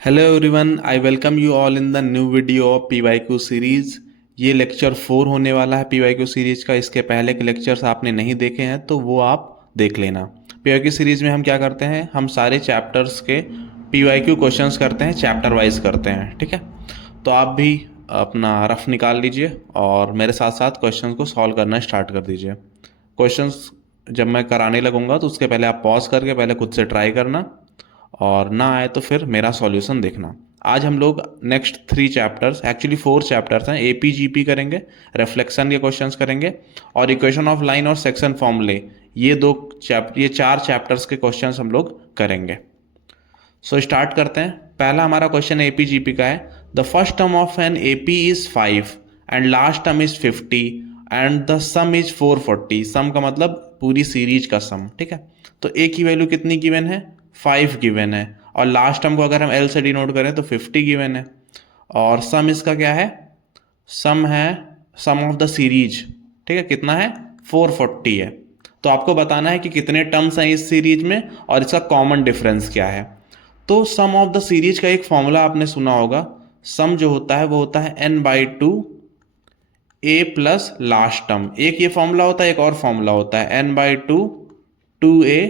Hello everyone, I welcome you all in the new video of PYQ series. ये lecture 4 होने वाला है PYQ series का। इसके पहले के लेक्चर्स आपने नहीं देखे हैं तो वो आप देख लेना। PYQ सीरीज में हम क्या करते हैं, हम सारे चैप्टर्स के PYQ क्वेश्चंस करते हैं, चैप्टर वाइज करते हैं। ठीक है, तो आप भी अपना रफ निकाल लीजिए और मेरे साथ साथ क्वेश्चंस को सॉल्व करना स्टार्ट कर दीजिए। क्वेश्चंस जब मैं कराने लगूंगा तो उसके पहले आप पॉज करके पहले खुद से ट्राई करना, और ना आए तो फिर मेरा सॉल्यूशन देखना। आज हम लोग नेक्स्ट 3 चैप्टर्स, एक्चुअली 4 चैप्टर्स हैं, APGP करेंगे, रिफ्लेक्शन के क्वेश्चंस करेंगे और इक्वेशन ऑफ लाइन और सेक्शन फॉर्मूले। ये 4 चैप्टर्स के क्वेश्चंस हम लोग करेंगे। सो स्टार्ट करते हैं। पहला हमारा क्वेश्चन APGP का है। The first term of an AP is 5 and last term is 50 and the sum is 440। Sum का मतलब पूरी सीरीज का सम। ठीक है, तो A की वैल्यू कितनी गिवन है, 5 गिवन है, और लास्ट टर्म को अगर हम L से डिनोट करें तो 50 गिवन है, और सम इसका क्या है, सम है सम ऑफ द सीरीज। ठीक है, कितना है, 440 है। तो आपको बताना है कि कितने टर्म्स हैं इस सीरीज में और इसका कॉमन डिफरेंस क्या है। तो सम ऑफ द सीरीज का एक फॉर्मूला आपने सुना होगा। सम जो होता है वो होता है n/2 a plus last term. एक ये फॉर्मूला होता है, एक और फॉर्मूला होता है n/2 2a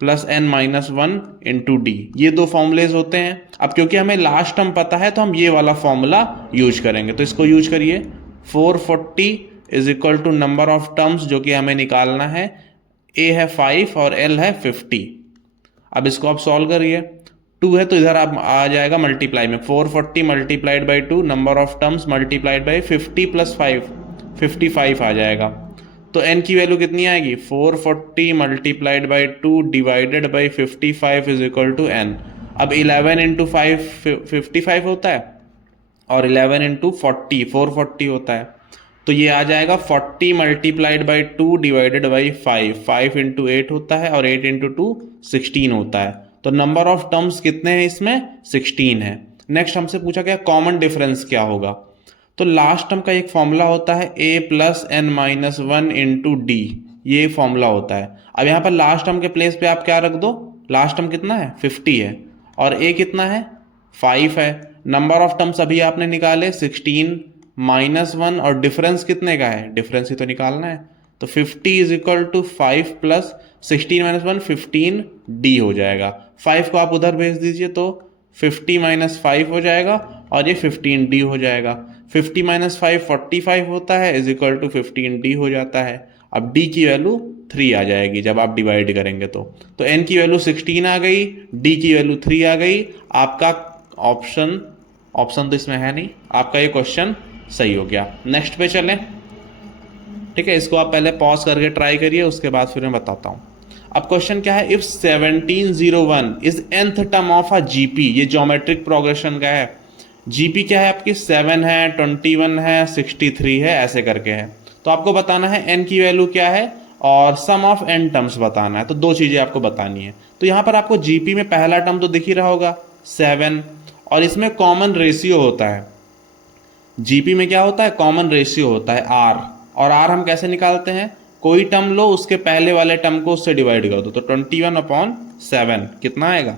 plus n-1 into D. ये 2 फॉर्मूलेज होते हैं। अब क्योंकि हमें लास्ट टर्म पता है तो हम ये वाला फॉर्मूला यूज करेंगे, तो इसको यूज करिए। 440 is equal to number of terms जो कि हमें निकालना है। a है 5 और l है 50। अब इसको आप सॉल्व करिए। 2 है तो इधर आप आ जाएगा मल्टीप्लाई में, 440 multiplied by 2, number of terms multiplied by 50 plus 5, 55 आ जाएगा। तो n की वैल्यू कितनी आएगी, 440 multiplied by 2 divided by 55 is equal to n। अब 11 इंटू 5 55 होता है और 11 इंटू 40 440 होता है, तो ये आ जाएगा 40 multiplied by 2 divided by 5, 5 into 8 होता है और 8 इंटू 2 16 होता है। तो नंबर ऑफ टर्म्स कितने हैं इसमें, 16 है। नेक्स्ट हमसे पूछा गया कॉमन डिफरेंस क्या होगा। तो लास्ट टर्म का एक फॉर्मूला होता है a plus n-1 into D, ये फॉर्मूला होता है। अब यहाँ पर लास्ट टर्म के प्लेस पे आप क्या रख दो, लास्ट टर्म कितना है 50 है और a कितना है 5 है। नंबर ऑफ टर्म्स अभी आपने निकाले 16 -1 और डिफरेंस कितने का है, डिफरेंस ही तो निकालना है। तो 50 is equal to 5 plus 16 - 1 15 d हो जाएगा। 5 को आप उधर भेज दीजिए तो 50 - 5 हो जाएगा और ये 15 डी हो जाएगा। 50 - 5 45 होता है इज इक्वल टू 15 डी हो जाता है। अब डी की वैल्यू 3 आ जाएगी जब आप डिवाइड करेंगे तो एन की वैल्यू 16 आ गई, डी की वैल्यू 3 आ गई। आपका ऑप्शन तो इसमें है नहीं, आपका ये क्वेश्चन सही हो गया। नेक्स्ट पे चलें। ठीक है, इसको आप पहले पॉज करके ट्राई करिए, उसके बाद फिर मैं बताता हूँ। अब क्वेश्चन क्या है, if 1701 is nth term of a GP. ये ज्योमेट्रिक प्रोग्रेशन का है। जीपी क्या है आपकी, 7 है, 21 है, 63 है, ऐसे करके है। तो आपको बताना है n की वैल्यू क्या है और सम ऑफ n टर्म्स बताना है। तो 2 चीजें आपको बतानी है। तो यहाँ पर आपको जीपी में पहला टर्म तो दिख ही रहा होगा 7, और इसमें कॉमन रेशियो होता है। जीपी में क्या होता है, कॉमन रेशियो होता है r, और r हम कैसे निकालते हैं, कोई टर्म लो उसके पहले वाले टर्म को उससे डिवाइड कर दो, तो 21/7 कितना आएगा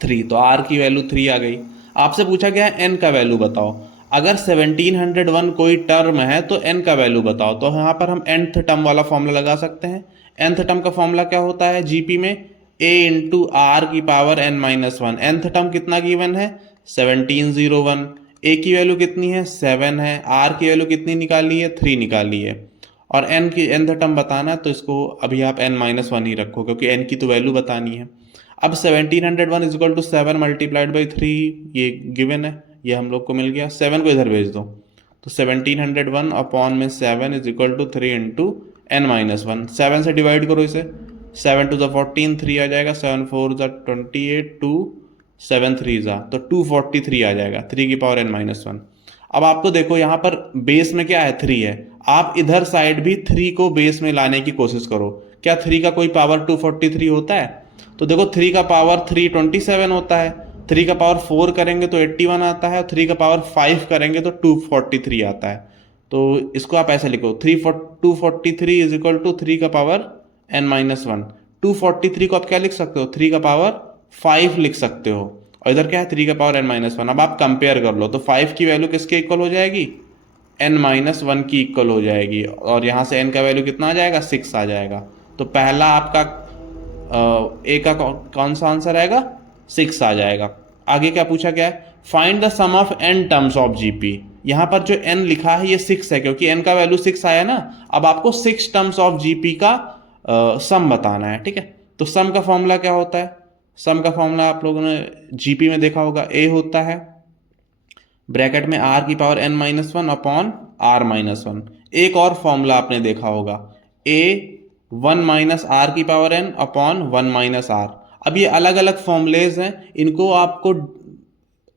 3। तो r की वैल्यू 3 आ गई। आपसे पूछा गया है n का वैल्यू बताओ। अगर 1701 कोई टर्म है तो n का वैल्यू बताओ। तो यहाँ पर हम nth टर्म वाला फॉर्मूला लगा सकते हैं। nth टर्म का फॉर्मूला क्या होता है जीपी में, a इंटू आर की पावर n-1। nth टर्म कितना गिवन है 1701। a की वैल्यू कितनी है 7 है, r की वैल्यू कितनी निकाली है 3 निकाली है, और n की nth टर्म बताना है तो इसको अभी आप n-1 ही रखो क्योंकि n की तो वैल्यू बतानी है। अब 1701 is equal to 7 multiplied by 3, ये गिवन है, ये हम लोग को मिल गया। 7 को इधर भेज दो तो 1701 अपॉन में 7 is equal to 3 into n-1। 7 से डिवाइड करो इसे, 7 टू द 14, 3 आ जाएगा, 7 4 द 28, 2 7 3 ज़ा, तो 243 आ जाएगा, 3 की पावर n-1। अब आपको देखो यहाँ पर बेस में क्या है 3 है, आप इधर साइड भी 3 को बेस में लाने की कोशिश करो। क्या 3 का कोई पावर 243 होता है, तो देखो 3 का पावर 3 27 होता है, 3 का पावर 4 करेंगे तो 81 आता है, और 3 का पावर 5 करेंगे तो 243 आता है। तो इसको आप ऐसे लिखो, 243 इज इक्वल टू 3 का पावर n-1। 243 को आप क्या लिख सकते हो, 3 का पावर 5 लिख सकते हो, और इधर क्या है 3 का पावर n माइनस वन। अब आप कंपेयर कर लो तो 5 की वैल्यू किसके इक्वल हो जाएगी, n माइनस वन की इक्वल हो जाएगी, और यहाँ से n का वैल्यू कितना आ जाएगा 6 आ जाएगा। तो पहला आपका ए का कौन सा आंसर आएगा, 6 आ जाएगा। आगे क्या पूछा गया है, find the sum of n terms of GP. यहाँ पर जो n लिखा है ये 6 है क्योंकि n का वैल्यू 6 आया ना। अब आपको 6 टर्म्स ऑफ जीपी का सम बताना है, ठीक है। तो सम का फॉर्मूला क्या होता है, सम का फॉर्मूला आप लोगों ने जीपी में देखा होगा, ए होता है ब्रैकेट में r की power n minus one upon r minus one. एक और फॉर्मूला आपने देखा होगा, a 1 माइनस आर की power n upon 1 minus r. अब ये अलग अलग फॉर्मूलेज हैं, इनको आपको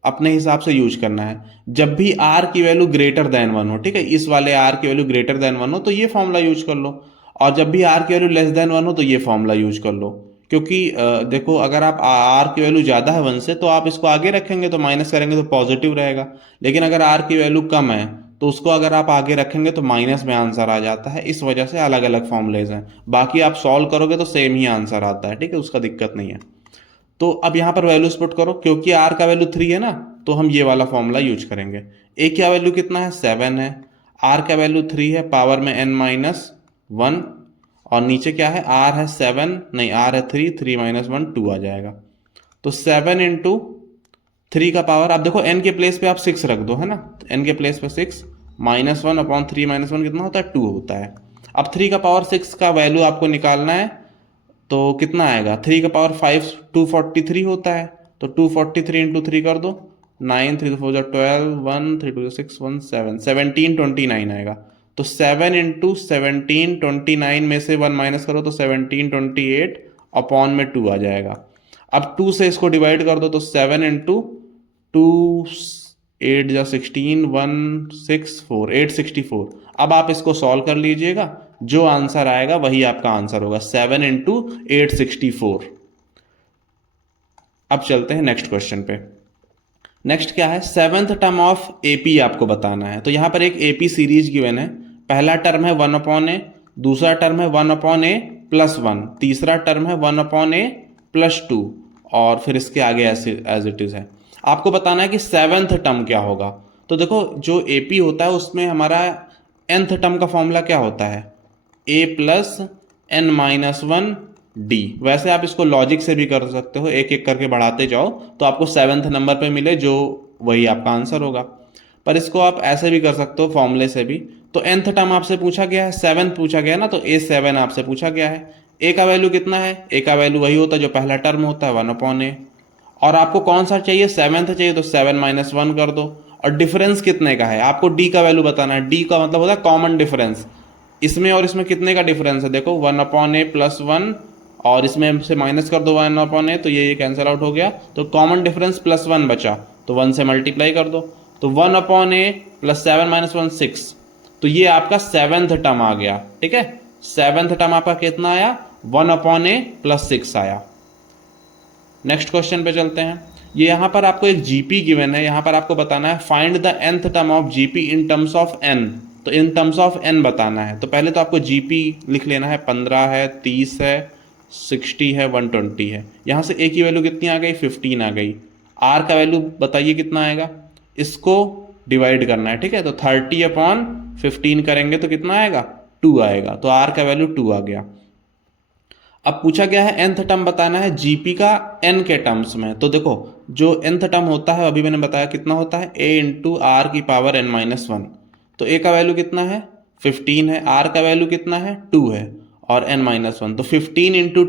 अपने हिसाब से यूज करना है। जब भी r की वैल्यू ग्रेटर देन वन हो, ठीक है, इस वाले r की वैल्यू ग्रेटर देन वन हो तो ये फॉर्मूला यूज कर लो, और जब भी r की वैल्यू लेस देन वन हो तो ये फॉर्मूला यूज कर लो। क्योंकि देखो अगर आप r की वैल्यू ज़्यादा है वन से तो आप इसको आगे रखेंगे तो माइनस करेंगे तो पॉजिटिव रहेगा, लेकिन अगर r की वैल्यू कम है तो उसको अगर आप आगे रखेंगे तो माइनस में आंसर आ जाता है। इस वजह से अलग अलग फॉर्मूलेज हैं, बाकी आप सॉल्व करोगे तो सेम ही आंसर आता है, ठीक है, उसका दिक्कत नहीं है। तो अब यहाँ पर वैल्यूज पुट करो, क्योंकि r का वैल्यू 3 है ना तो हम ये वाला फॉर्मूला यूज करेंगे। a का वैल्यू कितना है 7 है, r का वैल्यू 3 है, पावर में n माइनस वन, और नीचे क्या है r है 7, नहीं r है 3, 3 माइनस वन 2 आ जाएगा। तो 7 इंटू 3 का पावर, आप देखो n के प्लेस पे आप 6 रख दो, है ना, n के प्लेस पे 6 minus one upon 3 minus one कितना होता है 2 होता है। अब 3 का पावर 6 का वैल्यू आपको निकालना है तो कितना आएगा, 3 का पावर 5 243 होता है, तो 243 इंटू 3 कर दो, 9 3 4 12 1 3 2 6 1 7 1729 आएगा। तो 7 इंटू 1729 में से 1 माइनस करो तो 1728 अपॉन में 2 आ जाएगा। अब 2 से इसको डिवाइड कर दो तो 7 इंटू 2 8 जा 16 1 6 4 864। अब आप इसको सॉल्व कर लीजिएगा, जो आंसर आएगा वही आपका आंसर होगा, 7 इंटू 864। अब चलते हैं नेक्स्ट क्वेश्चन पे। नेक्स्ट क्या है, सेवंथ टर्म ऑफ एपी आपको बताना है। तो यहां पर एक एपी सीरीज गिवन है, पहला टर्म है 1 अपॉन ए, दूसरा टर्म है 1 अपॉन ए प्लस वन, तीसरा टर्म है 1 अपॉन ए प्लस टू, और फिर इसके आगे एज इट इज है। आपको बताना है कि सेवंथ टर्म क्या होगा। तो देखो जो एपी होता है उसमें हमारा nth टर्म का फॉर्मूला क्या होता है, a plus n minus one D. वैसे आप इसको लॉजिक से भी कर सकते हो, एक एक करके बढ़ाते जाओ तो आपको सेवंथ नंबर पे मिले जो वही आपका आंसर होगा। पर इसको आप ऐसे भी कर सकते हो फॉर्मूले से भी। तो nth टर्म आपसे पूछा गया है, सेवंथ पूछा गया है ना, तो a7 आपसे पूछा गया है। a का वैल्यू कितना है, a का वैल्यू वही होता है जो पहला टर्म होता है 1 अपॉन ए, और आपको कौन सा चाहिए सेवंथ चाहिए तो 7 माइनस वन कर दो। और डिफरेंस कितने का है आपको डी का वैल्यू बताना है, डी का मतलब होता है कॉमन डिफरेंस, इसमें और इसमें कितने का डिफरेंस है, देखो 1 अपॉन ए प्लस वन, और इसमें से माइनस कर दो 1 अपॉन ए तो ये कैंसिल आउट हो गया, तो कॉमन डिफरेंस प्लस वन बचा, तो 1 से मल्टीप्लाई कर दो, तो 1 अपॉन ए प्लस 7 माइनस वन 6, तो ये आपका सेवंथ टर्म आ गया, ठीक है। सेवंथ टर्म आपका कितना आया, 1 अपॉन ए प्लस 6 आया। नेक्स्ट क्वेश्चन पे चलते हैं। ये यहाँ पर आपको एक जीपी गिवन है, यहाँ पर आपको बताना है find the nth term of GP in terms of n। तो इन टर्म्स ऑफ n बताना है, तो पहले तो आपको जीपी लिख लेना है, 15 है, 30 है, 60 है, 120 है। यहाँ से a की वैल्यू कितनी आ गई, 15 आ गई। r का वैल्यू बताइए कितना आएगा, इसको डिवाइड करना है, ठीक है। तो 30 अपॉन 15 करेंगे तो कितना आएगा, 2 आएगा, तो r का वैल्यू 2 आ गया। अब पूछा गया है nth टर्म बताना है जीपी का n के टर्म्स में। तो देखो जो nth टर्म होता है अभी मैंने बताया कितना होता है, a इंटू आर की पावर n माइनस वन। तो a का वैल्यू कितना है 15 है, r का वैल्यू कितना है 2 है, और n माइनस वन, तो 15 इंटू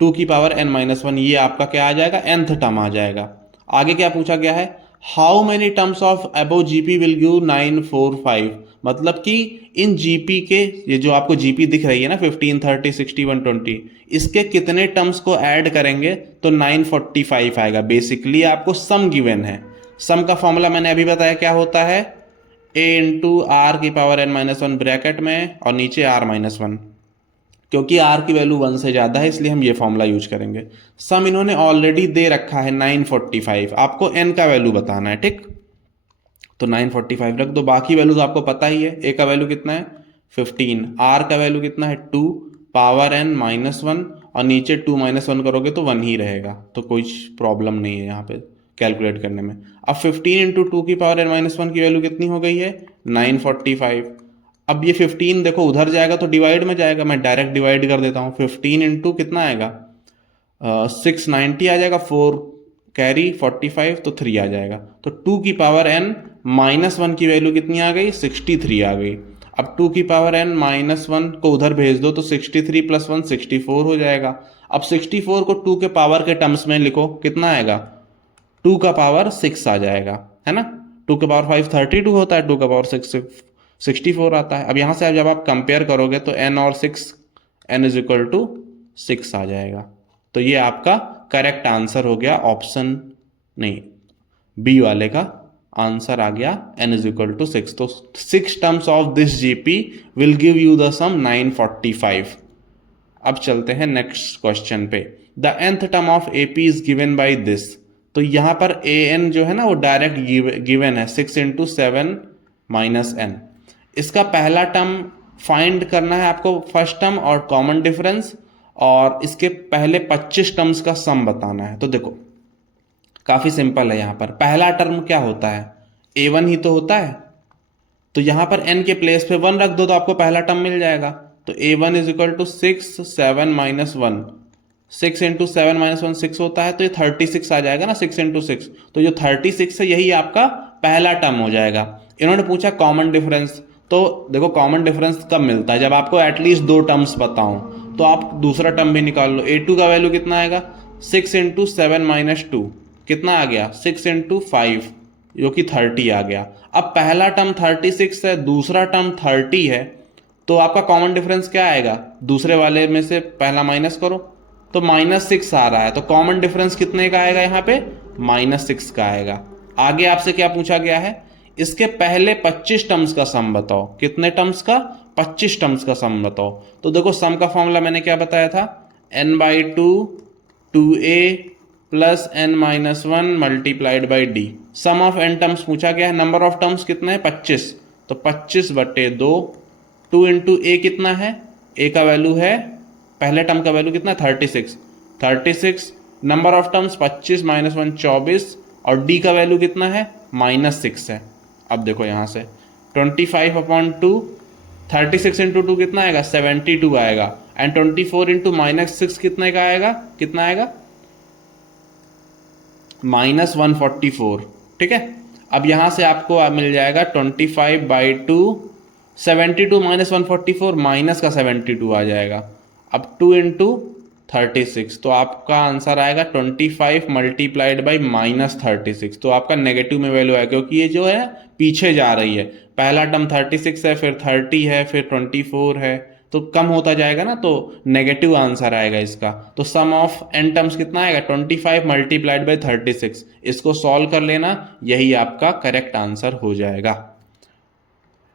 2 की पावर n माइनस वन, ये आपका क्या आ जाएगा, nth टर्म आ जाएगा। आगे क्या पूछा गया है, how many terms of above GP will give 945। मतलब कि इन जीपी के, ये जो आपको जीपी दिख रही है ना 15 30 60 120, इसके कितने टर्म्स को ऐड करेंगे तो 945 आएगा। बेसिकली आपको सम गिवन है, सम का फॉर्मूला मैंने अभी बताया क्या होता है, a इंटू आर की power n minus one bracket में और नीचे r माइनस वन। क्योंकि r की वैल्यू 1 से ज़्यादा है इसलिए हम ये फॉर्मूला यूज करेंगे। सम इन्होंने ऑलरेडी दे रखा है 945, आपको n का वैल्यू बताना है, ठीक। तो 945 रख दो, बाकी वैल्यू तो आपको पता ही है, a का वैल्यू कितना है 15, r का वैल्यू कितना है 2, पावर n माइनस वन, और नीचे 2 - 1 करोगे तो 1 ही रहेगा, तो कोई प्रॉब्लम नहीं है यहाँ पे कैलकुलेट करने में। अब 15 × 2 की पावर n-1 की वैल्यू कितनी हो गई है? 945। अब ये 15 देखो उधर जाएगा तो डिवाइड में जाएगा, मैं डायरेक्ट डिवाइड कर देता हूँ। 15 इंटू कितना आएगा? 690 आ जाएगा, 4 कैरी 45 तो 3 आ जाएगा। तो 2 की पावर n-1 की वैल्यू कितनी आ गई? 63 आ गई। अब 2 की पावर n-1 को उधर भेज दो तो 63 + 1 64 हो जाएगा। अब 64 को 2 के पावर के टर्म्स में लिखो, कितना आएगा? 2 का पावर 6 आ जाएगा, है ना। 2 के पावर 5 32 होता है, 2 का पावर 6 64 आता है। अब यहाँ से जब आप कंपेयर करोगे तो n और 6 n = 6 आ जाएगा। तो ये आपका करेक्ट आंसर हो गया, ऑप्शन नहीं बी वाले का आंसर आ गया n = 6। तो 6 terms of this GP will give you the sum 945। अब चलते हैं नेक्स्ट क्वेश्चन पे। The nth term of AP is given by this. तो यहां पर an जो है ना वो डायरेक्ट गिवन है, 6 × 7 - n। इसका पहला टर्म फाइंड करना है आपको, फर्स्ट टर्म और कॉमन डिफरेंस, और इसके पहले 25 टर्म्स का सम बताना है। तो देखो काफी सिंपल है। यहां पर पहला टर्म क्या होता है? a1 ही तो होता है। तो यहां पर n के प्लेस पे 1 रख दो तो आपको पहला टर्म मिल जाएगा। तो a1 = 6 7 - 1, 6 × 7 - 1 6 होता है, तो ये 36 आ जाएगा ना, 6 × 6। तो जो 36 है यही आपका पहला टर्म हो जाएगा। इन्होंने पूछा कॉमन डिफरेंस, तो देखो कॉमन डिफरेंस कब मिलता है? जब आपको एटलीस्ट 2 टर्म्स बताऊं। तो आप दूसरा टर्म भी निकाल लो। a2 का वैल्यू कितना आएगा? 6 × 7 - 2 कितना आ गया? 6 × 5 जो कि 30 आ गया। अब पहला टर्म 36 है, दूसरा टर्म 30 है, तो आपका कॉमन डिफरेंस क्या आएगा? दूसरे वाले में से पहला माइनस करो तो -6 आ रहा है। तो कॉमन डिफरेंस कितने का आएगा? यहाँ पे -6 का आएगा। आगे आपसे क्या पूछा गया है? इसके पहले 25 टर्म्स का सम बताओ। कितने टर्म्स का? 25 टर्म्स का सम बताओ। तो देखो सम का फॉर्मूला मैंने क्या बताया था? n/2 2a + n-1 × d। Sum of n terms पूछा गया है। नंबर ऑफ टर्म्स कितने हैं? 25। तो 25/2। 2 × a कितना है? a का वैल्यू है, पहले टर्म का वैल्यू कितना है? 36। 36 नंबर ऑफ टर्म्स 25 - 1 24, और d का वैल्यू कितना है? -6 है। अब देखो यहाँ से 25/2, 36 × 2 कितना आएगा? 72 आएगा। एंड 24 × -6 कितने का आएगा? कितना आएगा? -144। ठीक है। अब यहां से आपको मिल जाएगा 25/2, 72 - 144, माइनस का 72 आ जाएगा। अब 2 × 36, तो आपका आंसर आएगा 25 × -36। तो आपका नेगेटिव में वैल्यू है, क्योंकि ये जो है पीछे जा रही है। पहला टर्म 36 है, फिर 30 है, फिर 24 है, तो कम होता जाएगा ना, तो नेगेटिव आंसर आएगा इसका। तो सम ऑफ n टर्म्स कितना आएगा? 25 × 36। इसको सॉल्व कर लेना, यही आपका करेक्ट आंसर हो जाएगा।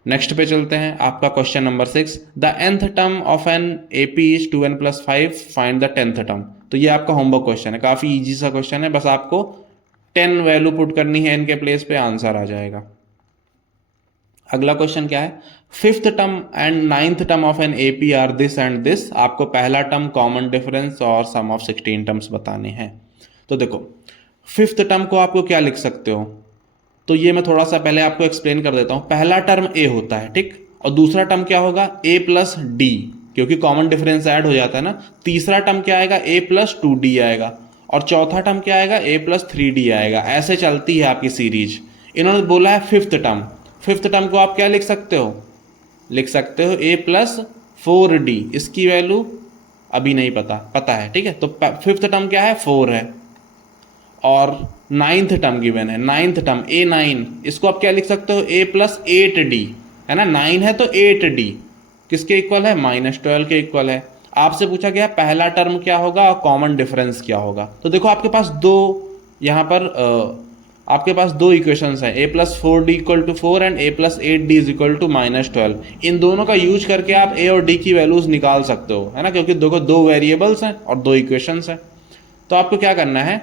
नेक्स्ट पे चलते हैं। आपका question number 6, the nth term of an AP is 2n + 5, find the 10th term. तो ये आपका होमवर्क क्वेश्चन है, काफी इजी सा क्वेश्चन है, बस आपको 10 वैल्यू पुट करनी है इनके प्लेस पे, आंसर आ जाएगा। अगला क्वेश्चन क्या है? 5th term and 9th term of an AP are this and this. आपको पहला टर्म, कॉमन डिफरेंस और सम ऑफ 16 टर्म्स बताने हैं। तो देखो 5th टर्म को आपको क्या लिख सकते हो? तो ये मैं थोड़ा सा पहले आपको एक्सप्लेन कर देता हूं। पहला टर्म a होता है, ठीक, और दूसरा टर्म क्या होगा? a + d, क्योंकि कॉमन डिफरेंस ऐड हो जाता है ना। तीसरा टर्म क्या आएगा? a + 2d आएगा, और चौथा टर्म क्या आएगा? a + 3d आएगा। ऐसे चलती है आपकी सीरीज। इन्होंने बोला है 5th टर्म। 5th टर्म को आप क्या लिख सकते हो? लिख सकते हो a + 4d। इसकी वैल्यू अभी नहीं पता है, ठीक है। तो 5th टर्म क्या है? 4 है। और 9th टर्म गिवन है, 9th टर्म a9, इसको आप क्या लिख सकते हो? a + 8d, है ना। 9 है तो 8d किसके इक्वल है? -12 के इक्वल है। आपसे पूछा गया पहला टर्म क्या होगा और कॉमन डिफरेंस क्या होगा। तो देखो आपके पास दो, यहाँ पर आपके पास दो इक्वेशंस हैं, a + 4d = 4 and a + 8d = -12। इन दोनों का यूज करके आप a और d की वैल्यूज निकाल सकते हो, है ना, क्योंकि देखो दो वेरिएबल्स हैं और दो इक्वेशंस हैं। तो आपको क्या करना है,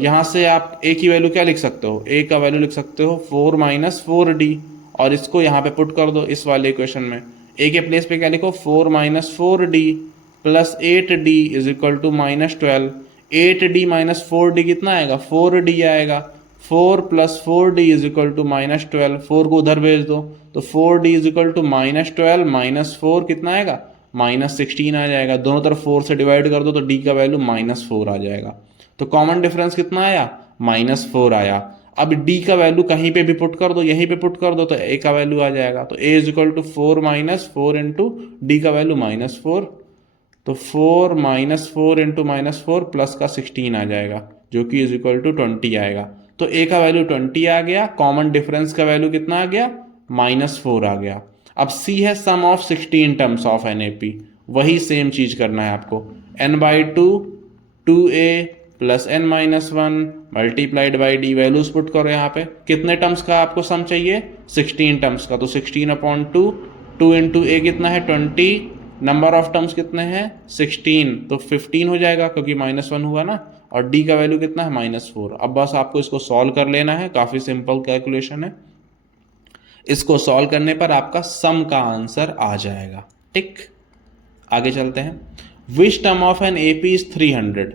यहाँ से आप a की वैल्यू क्या लिख सकते हो? a का वैल्यू लिख सकते हो 4 - 4d, और इसको यहाँ पे पुट कर दो इस वाले इक्वेशन में। a के प्लेस पे क्या लिखो? 4 - 4d plus 8d is equal to -12। 8d minus 4d कितना आएगा, 4d आएगा। 4 plus 4d is equal to -12। 4 को उधर भेज दो तो 4d is equal to -12 minus 4 कितना आएगा, -16 आ जाएगा। दोनों तरफ 4 से डिवाइड कर दो तो d का वैल्यू -4 आ जाएगा। तो कॉमन डिफरेंस कितना आया, -4 आया। अब d का वैल्यू कहीं पे भी पुट कर दो, यहीं पे पुट कर दो तो a का वैल्यू आ जाएगा। तो a is equal to 4 -4 into d का वैल्यू -4, तो 4 -4 इंटू -4 प्लस का 16 आ जाएगा जो कि इज इक्वल टू 20 आएगा। तो a का वैल्यू 20 आ गया, कॉमन डिफरेंस का वैल्यू कितना आ गया, -4 आ गया। अब c है सम ऑफ 16 टर्म्स ऑफ NAP, वही सेम चीज करना है आपको। n/2 2a plus n-1 multiplied by D, values put करो यहाँ पे। कितने टर्म्स का आपको सम चाहिए, 16 टर्म्स का। तो 16/2, 2 इंटू ए कितना है 20, नंबर ऑफ टर्म्स कितने हैं 16, तो 15 हो जाएगा क्योंकि -1 हुआ ना, और डी का वैल्यू कितना है -4। अब बस आपको इसको सॉल्व कर लेना है, काफी सिंपल कैलकुलेशन है। इसको सॉल्व करने पर आपका सम का आंसर आ जाएगा। ठीक, आगे चलते हैं। Which term of an AP is 300,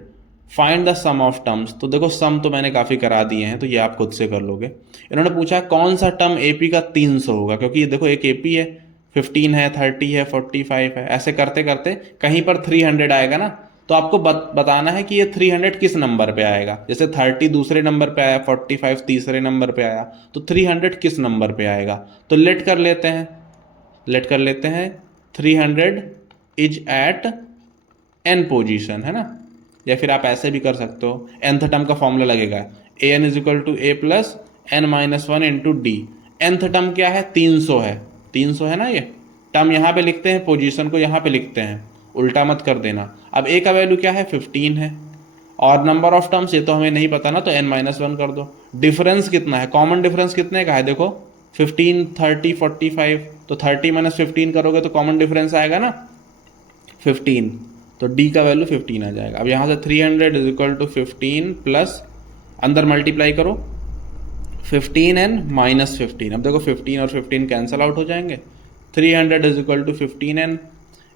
find the sum of terms. तो देखो सम तो मैंने काफी करा दिए हैं, तो ये आप खुद से कर लोगे। इन्होंने पूछा कौन सा टर्म AP का 300 होगा, क्योंकि ये देखो एक AP है, 15 है, 30 है, 45 है, ऐसे करते करते कहीं पर 300 आएगा ना, तो आपको बताना है कि ये 300 किस नंबर पे आएगा। जैसे 30 दूसरे नंबर पे आया, 45 तीसरे नंबर पे आया, तो 300 किस नंबर पे आएगा। तो लेट कर लेते हैं 300 इज एट n पोजीशन, है ना। या फिर आप ऐसे भी कर सकते हो, nth टर्म का फॉर्मूला लगेगा an is equal to a plus n-1 into d. nth term क्या है, 300 है, 300 है ना। ये टर्म यहाँ पे लिखते हैं, पोजीशन को यहाँ पे लिखते हैं, उल्टा मत कर देना। अब a का वैल्यू क्या है, 15 है, और नंबर ऑफ टर्म्स ये तो हमें नहीं पता ना, तो n-1 कर दो। डिफरेंस कितना है, कॉमन डिफरेंस कितने का है, देखो 15, 30, 45, तो 30 - 15 करोगे तो कॉमन डिफरेंस आएगा ना 15, तो d का वैल्यू 15 आ जाएगा। अब यहाँ से 300 इज इक्वल टू 15 प्लस, अंदर मल्टीप्लाई करो 15n -15। अब देखो 15 और 15 कैंसल आउट हो जाएंगे। 300 is equal to 15n,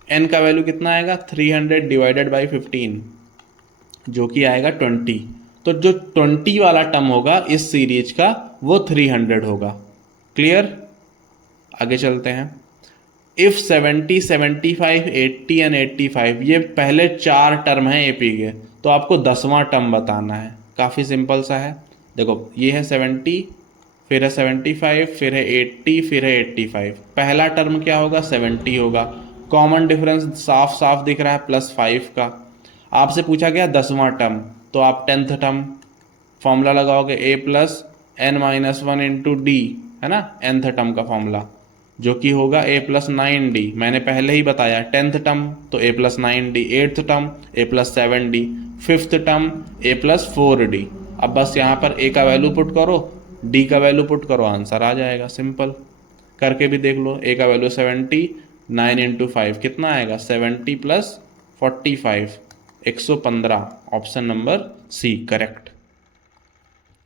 n का वैल्यू कितना आएगा, 300 डिवाइडेड बाई 15 जो कि आएगा 20। तो जो 20 वाला टर्म होगा इस सीरीज का वो 300 होगा। क्लियर, आगे चलते हैं। इफ 70, 75, 80 एंड 85, ये पहले 4 टर्म हैं AP के, तो आपको 10वां टर्म बताना है। काफ़ी सिंपल सा है, देखो ये है 70, फिर है 75, फिर है 80, फिर है 85। पहला टर्म क्या होगा, 70 होगा। कॉमन डिफरेंस साफ साफ दिख रहा है +5 का। आपसे पूछा गया 10वां टर्म, तो आप 10th टर्म फॉर्मूला लगाओगे a plus n-1 into D, है ना, nth टर्म का फॉर्मूला जो कि होगा a प्लस 9d। मैंने पहले ही बताया 10th टर्म तो a plus 9d, 8th term a plus 7d, 5th term a plus 4d। अब बस यहाँ पर a का वैल्यू पुट करो, d का वैल्यू पुट करो, आंसर आ जाएगा। सिंपल करके भी देख लो, a का वैल्यू 70, 9 इंटू 5 कितना आएगा, 70 plus 45, 115। Option number C correct.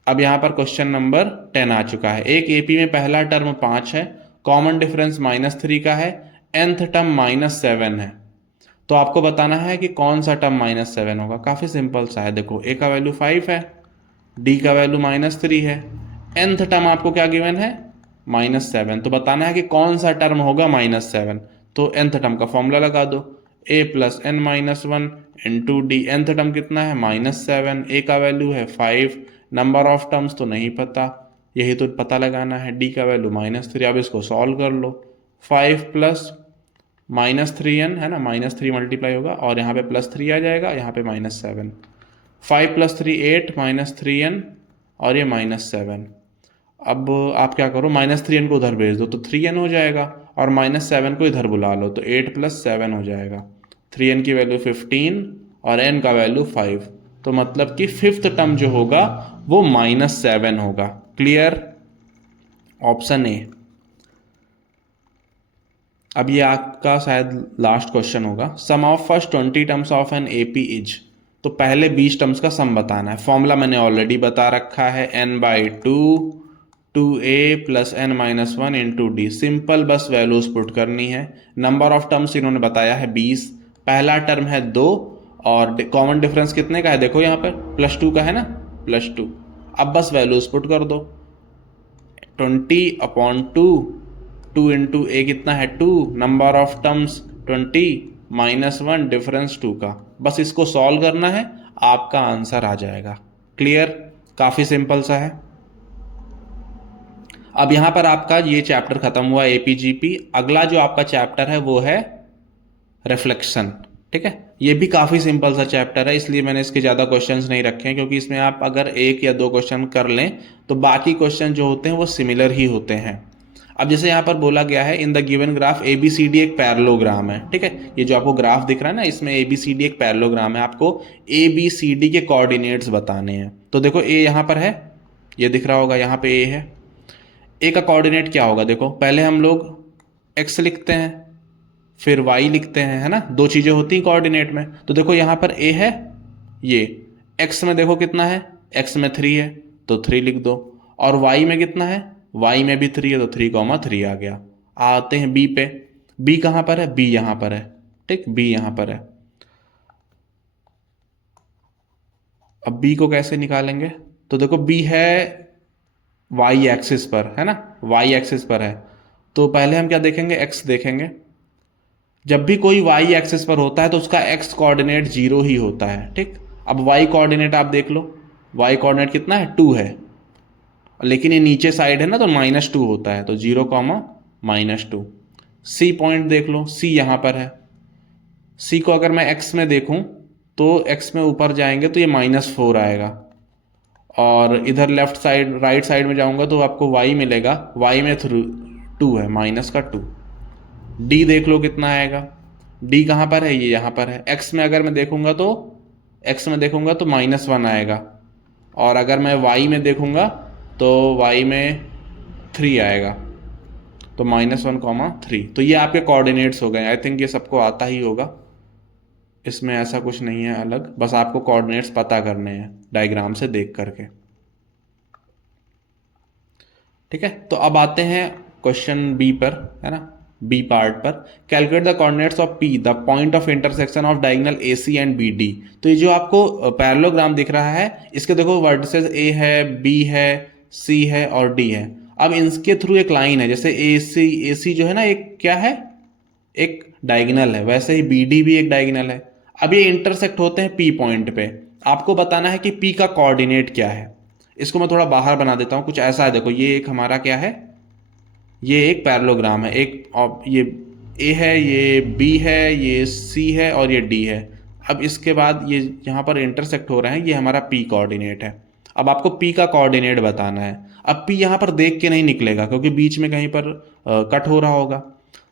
अब यहाँ पर क्वेश्चन नंबर 10 आ चुका है। एक AP में पहला टर्म 5 है, कॉमन डिफरेंस -3 का है, nth टर्म -7 है, तो आपको बताना है कि कौन सा टर्म -7 होगा। काफ़ी सिंपल सा है, देखो a का वैल्यू 5 है, d का वैल्यू -3 है, nth टर्म आपको क्या गिवन है, -7, तो बताना है कि कौन सा टर्म होगा -7। तो nth टर्म का फॉर्मूला लगा दो, a plus n-1 into d. nth term कितना है, -7, a का वैल्यू है 5, नंबर ऑफ टर्म्स तो नहीं पता, यही तो पता लगाना है, d का वैल्यू -3। अब इसको सॉल्व कर लो, 5 प्लस -3n है ना, -3 मल्टीप्लाई होगा और यहाँ पे +3 आ जाएगा, यहाँ पे -7, 5 + 3 8 -3n और ये -7। अब आप क्या करो, -3n को उधर भेज दो तो 3n हो जाएगा, और -7 को इधर बुला लो तो 8 + 7 हो जाएगा। 3n की वैल्यू 15 और n का वैल्यू 5, तो मतलब कि 5th टर्म जो होगा वो -7 होगा। Clear, option A. अब ये आपका शायद लास्ट क्वेश्चन होगा। Sum of first 20 terms of an AP is, तो पहले 20 टर्म्स का सम बताना है। फॉर्मूला मैंने ऑलरेडी बता रखा है, n/2 2a plus n-1 into D. Simple बस वैल्यूज पुट करनी है। नंबर ऑफ टर्म्स इन्होंने बताया है 20, पहला टर्म है 2 और कॉमन डिफरेंस कितने का है, देखो यहाँ पर +2 का है ना, +2। अब बस वैल्यूज पुट कर दो, 20/2, 2 इंटू ए कितना है 2, नंबर ऑफ टर्म्स 20 -1 डिफरेंस 2 का। बस इसको सॉल्व करना है, आपका आंसर आ जाएगा। क्लियर, काफ़ी सिंपल सा है। अब यहां पर आपका ये चैप्टर खत्म हुआ एपीजीपी। अगला जो आपका चैप्टर है वो है रिफ्लेक्शन। ठीक है, ये भी काफ़ी सिंपल सा चैप्टर है, इसलिए मैंने इसके ज़्यादा क्वेश्चंस नहीं रखे हैं, क्योंकि इसमें आप अगर 1 या 2 क्वेश्चन कर लें तो बाकी क्वेश्चन जो होते हैं वो सिमिलर ही होते हैं। अब जैसे यहाँ पर बोला गया है इन द गिवन ग्राफ ABCD एक पैरेललोग्राम है। ठीक है, ये जो आपको ग्राफ दिख रहा है ना, इसमें ABCD एक पैरेललोग्राम है, आपको ABCD के कोऑर्डिनेट्स बताने हैं। तो देखो ए यहाँ पर है, ये दिख रहा होगा, यहाँ पे ए है। ए का कोऑर्डिनेट क्या होगा, देखो पहले हम लोग एक्स लिखते हैं फिर वाई लिखते हैं, है ना, दो चीज़ें होती हैं कोऑर्डिनेट में। तो देखो यहाँ पर ए है, ये एक्स में देखो कितना है, एक्स में 3 है तो 3 लिख दो, और वाई में कितना है, वाई में भी 3 है तो 3,3 आ गया। आते हैं बी पे, बी कहाँ पर है, बी यहाँ पर है। ठीक, बी यहाँ पर है। अब बी को कैसे निकालेंगे, तो देखो बी है वाई एक्सिस पर, है ना, वाई एक्सिस पर है। तो पहले हम क्या देखेंगे, एक्स देखेंगे। जब भी कोई वाई एक्सिस पर होता है तो उसका एक्स कोऑर्डिनेट 0 ही होता है। ठीक, अब वाई कोऑर्डिनेट आप देख लो, वाई कोऑर्डिनेट कितना है 2 है, लेकिन ये नीचे साइड है ना तो -2 होता है, तो 0, -2। सी पॉइंट देख लो, सी यहाँ पर है। सी को अगर मैं एक्स में देखूं तो एक्स में ऊपर जाएंगे तो ये -4 आएगा, और इधर लेफ्ट साइड राइट साइड में जाऊंगा तो आपको वाई मिलेगा, वाई में 2 है, -2। डी देख लो कितना आएगा, डी कहाँ पर है, ये यहाँ पर है। एक्स में अगर मैं देखूंगा तो एक्स में देखूंगा तो -1 आएगा, और अगर मैं वाई में देखूंगा तो वाई में 3 आएगा, तो -1, 3। तो ये आपके कोऑर्डिनेट्स हो गए। आई थिंक ये सबको आता ही होगा, इसमें ऐसा कुछ नहीं है अलग, बस आपको कोऑर्डिनेट्स पता करने हैं डायग्राम से देख करके। ठीक है, तो अब आते हैं क्वेश्चन बी पर, है ना, बी पार्ट पर। Calculate the coordinates of P the point of intersection of diagonal AC and BD। तो ये जो आपको पैरेललोग्राम दिख रहा है, इसके देखो वर्टिसेस A है, B है, C है और D है। अब इनके थ्रू एक लाइन है, जैसे AC जो है ना, एक क्या है, एक डायगोनल है, वैसे ही BD भी एक डायगोनल है। अब ये इंटरसेक्ट होते हैं P पॉइंट पे। आपको बताना है कि P का कोऑर्डिनेट क्या है। इसको मैं थोड़ा बाहर बना देता हूँ, कुछ ऐसा है, देखो ये एक हमारा क्या है, ये एक पैरेललोग्राम है, एक ये ए है, ये बी है, ये सी है और ये डी है। अब इसके बाद ये यहाँ पर इंटरसेक्ट हो रहे हैं, ये हमारा पी कोऑर्डिनेट है। अब आपको पी का कोऑर्डिनेट बताना है। अब पी यहाँ पर देख के नहीं निकलेगा, क्योंकि बीच में कहीं पर कट हो रहा होगा।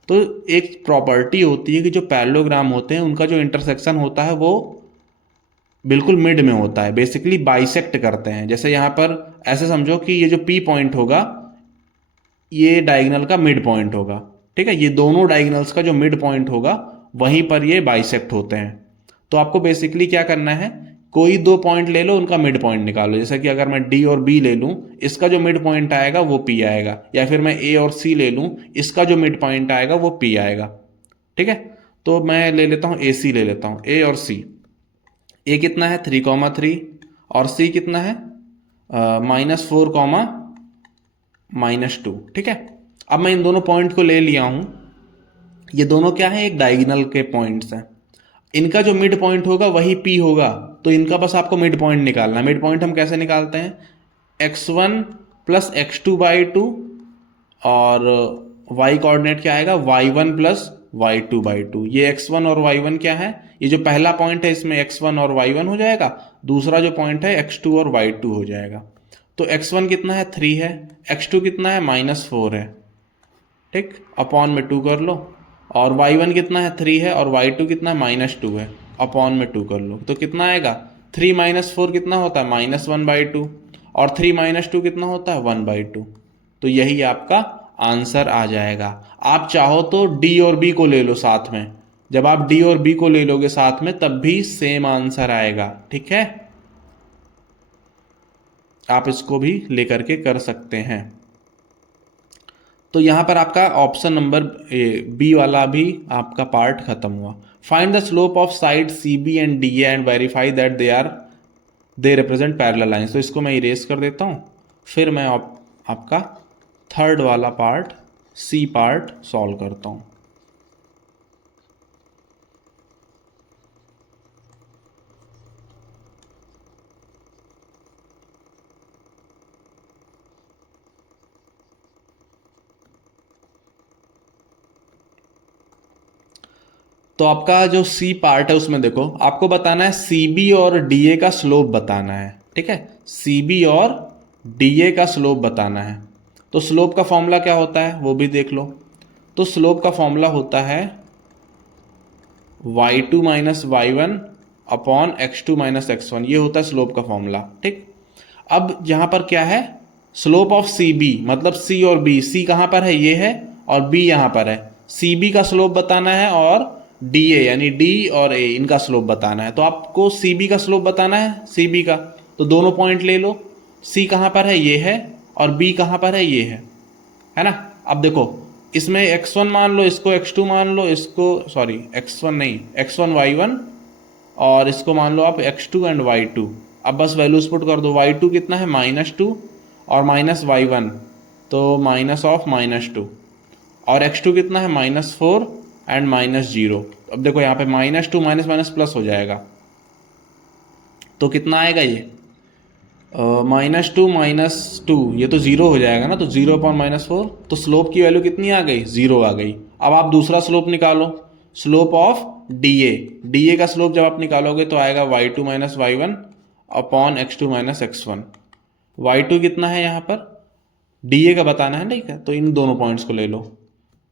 तो एक प्रॉपर्टी होती है कि जो पैरेललोग्राम होते हैं उनका जो इंटरसेक्शन होता है वो बिल्कुल मिड में होता है, बेसिकली बाइसेक्ट करते हैं। जैसे यहाँ पर ऐसे समझो कि ये जो पी पॉइंट होगा ये डायगोनल का मिड पॉइंट होगा। ठीक है, ये दोनों डायगोनल्स का जो मिड पॉइंट होगा वहीं पर ये बाइसेक्ट होते हैं। तो आपको बेसिकली क्या करना है, कोई दो पॉइंट ले लो, उनका मिड पॉइंट निकालो। जैसे कि अगर मैं डी और बी ले लूं, इसका जो मिड पॉइंट आएगा वो पी आएगा, या फिर मैं ए और सी ले लूं, इसका जो मिड पॉइंट आएगा वो पी आएगा। ठीक है, तो मैं ले लेता हूं ए सी, ले लेता हूं ए और सी। ए कितना है 3,3 और सी कितना है -4, -2। ठीक है, अब मैं इन दोनों पॉइंट को ले लिया हूं, ये दोनों क्या है, एक डायगोनल के पॉइंट्स हैं। इनका जो मिड पॉइंट होगा वही P होगा, तो इनका बस आपको मिड पॉइंट निकालना है। मिड पॉइंट हम कैसे निकालते हैं, x1 + x2/2 और y कोऑर्डिनेट क्या आएगा, y1 + y2/2। ये x1 और y1 क्या है, ये जो पहला पॉइंट है इसमें x1 और y1 हो जाएगा, दूसरा जो पॉइंट है x2 और y2 हो जाएगा। तो x1 कितना है 3 है, x2 कितना है -4 है, ठीक, अपॉन में 2 कर लो, और y1 कितना है 3 है और y2 कितना है -2 है, अपॉन में 2 कर लो। तो कितना आएगा 3 - 4 कितना होता है -1/2, और 3 - 2 कितना होता है 1/2। तो यही आपका आंसर आ जाएगा। आप चाहो तो डी और बी को ले लो साथ में, जब आप डी और बी को ले लोगे साथ में तब भी सेम आंसर आएगा। ठीक है, आप इसको भी लेकर के कर सकते हैं। तो यहाँ पर आपका ऑप्शन नंबर बी वाला भी आपका पार्ट खत्म हुआ। Find the slope of side C B and D and verify that they represent parallel lines. तो इसको मैं इरेज कर देता हूँ, फिर मैं आपका थर्ड वाला पार्ट सी पार्ट सॉल्व करता हूँ। तो आपका जो सी पार्ट है उसमें देखो, आपको बताना है सी बी और डी ए का स्लोप बताना है। ठीक है, सी बी और डी ए का स्लोप बताना है। तो स्लोप का फॉर्मूला क्या होता है वो भी देख लो। तो स्लोप का फॉर्मूला होता है y2 minus y one upon x2 minus x1, ये होता है स्लोप का फॉर्मूला। ठीक, अब यहां पर क्या है, स्लोप ऑफ सी बी मतलब सी और बी, सी कहां पर है ये है और बी यहां पर है। सी बी का स्लोप बताना है और डी ए यानी डी और ए इनका स्लोप बताना है। तो आपको सी बी का स्लोप बताना है सी बी का, तो दोनों पॉइंट ले लो। सी कहां पर है ये है और बी कहां पर है ये है ना। अब देखो इसमें x1 मान लो, इसको x2 मान लो, इसको सॉरी x1 नहीं x1 y1 और इसको मान लो आप x2 एंड y2। अब बस वैल्यूज पुट कर दो। y2 कितना है -2 और माइनस y1 तो माइनस ऑफ -2 और x2 कितना है -4 एंड -0। अब देखो यहाँ पे -2 माइनस माइनस प्लस हो जाएगा, तो कितना आएगा ये -2 -2 ये तो 0 हो जाएगा ना, तो 0 अपॉन -4, तो स्लोप की वैल्यू कितनी आ गई 0 आ गई। अब आप दूसरा स्लोप निकालो, स्लोप ऑफ डी ए का स्लोप जब आप निकालोगे तो आएगा y2 minus y one upon x2 minus x1। y2 कितना है यहाँ पर डी ए का बताना है, ठीक है, तो इन दोनों पॉइंट्स को ले लो।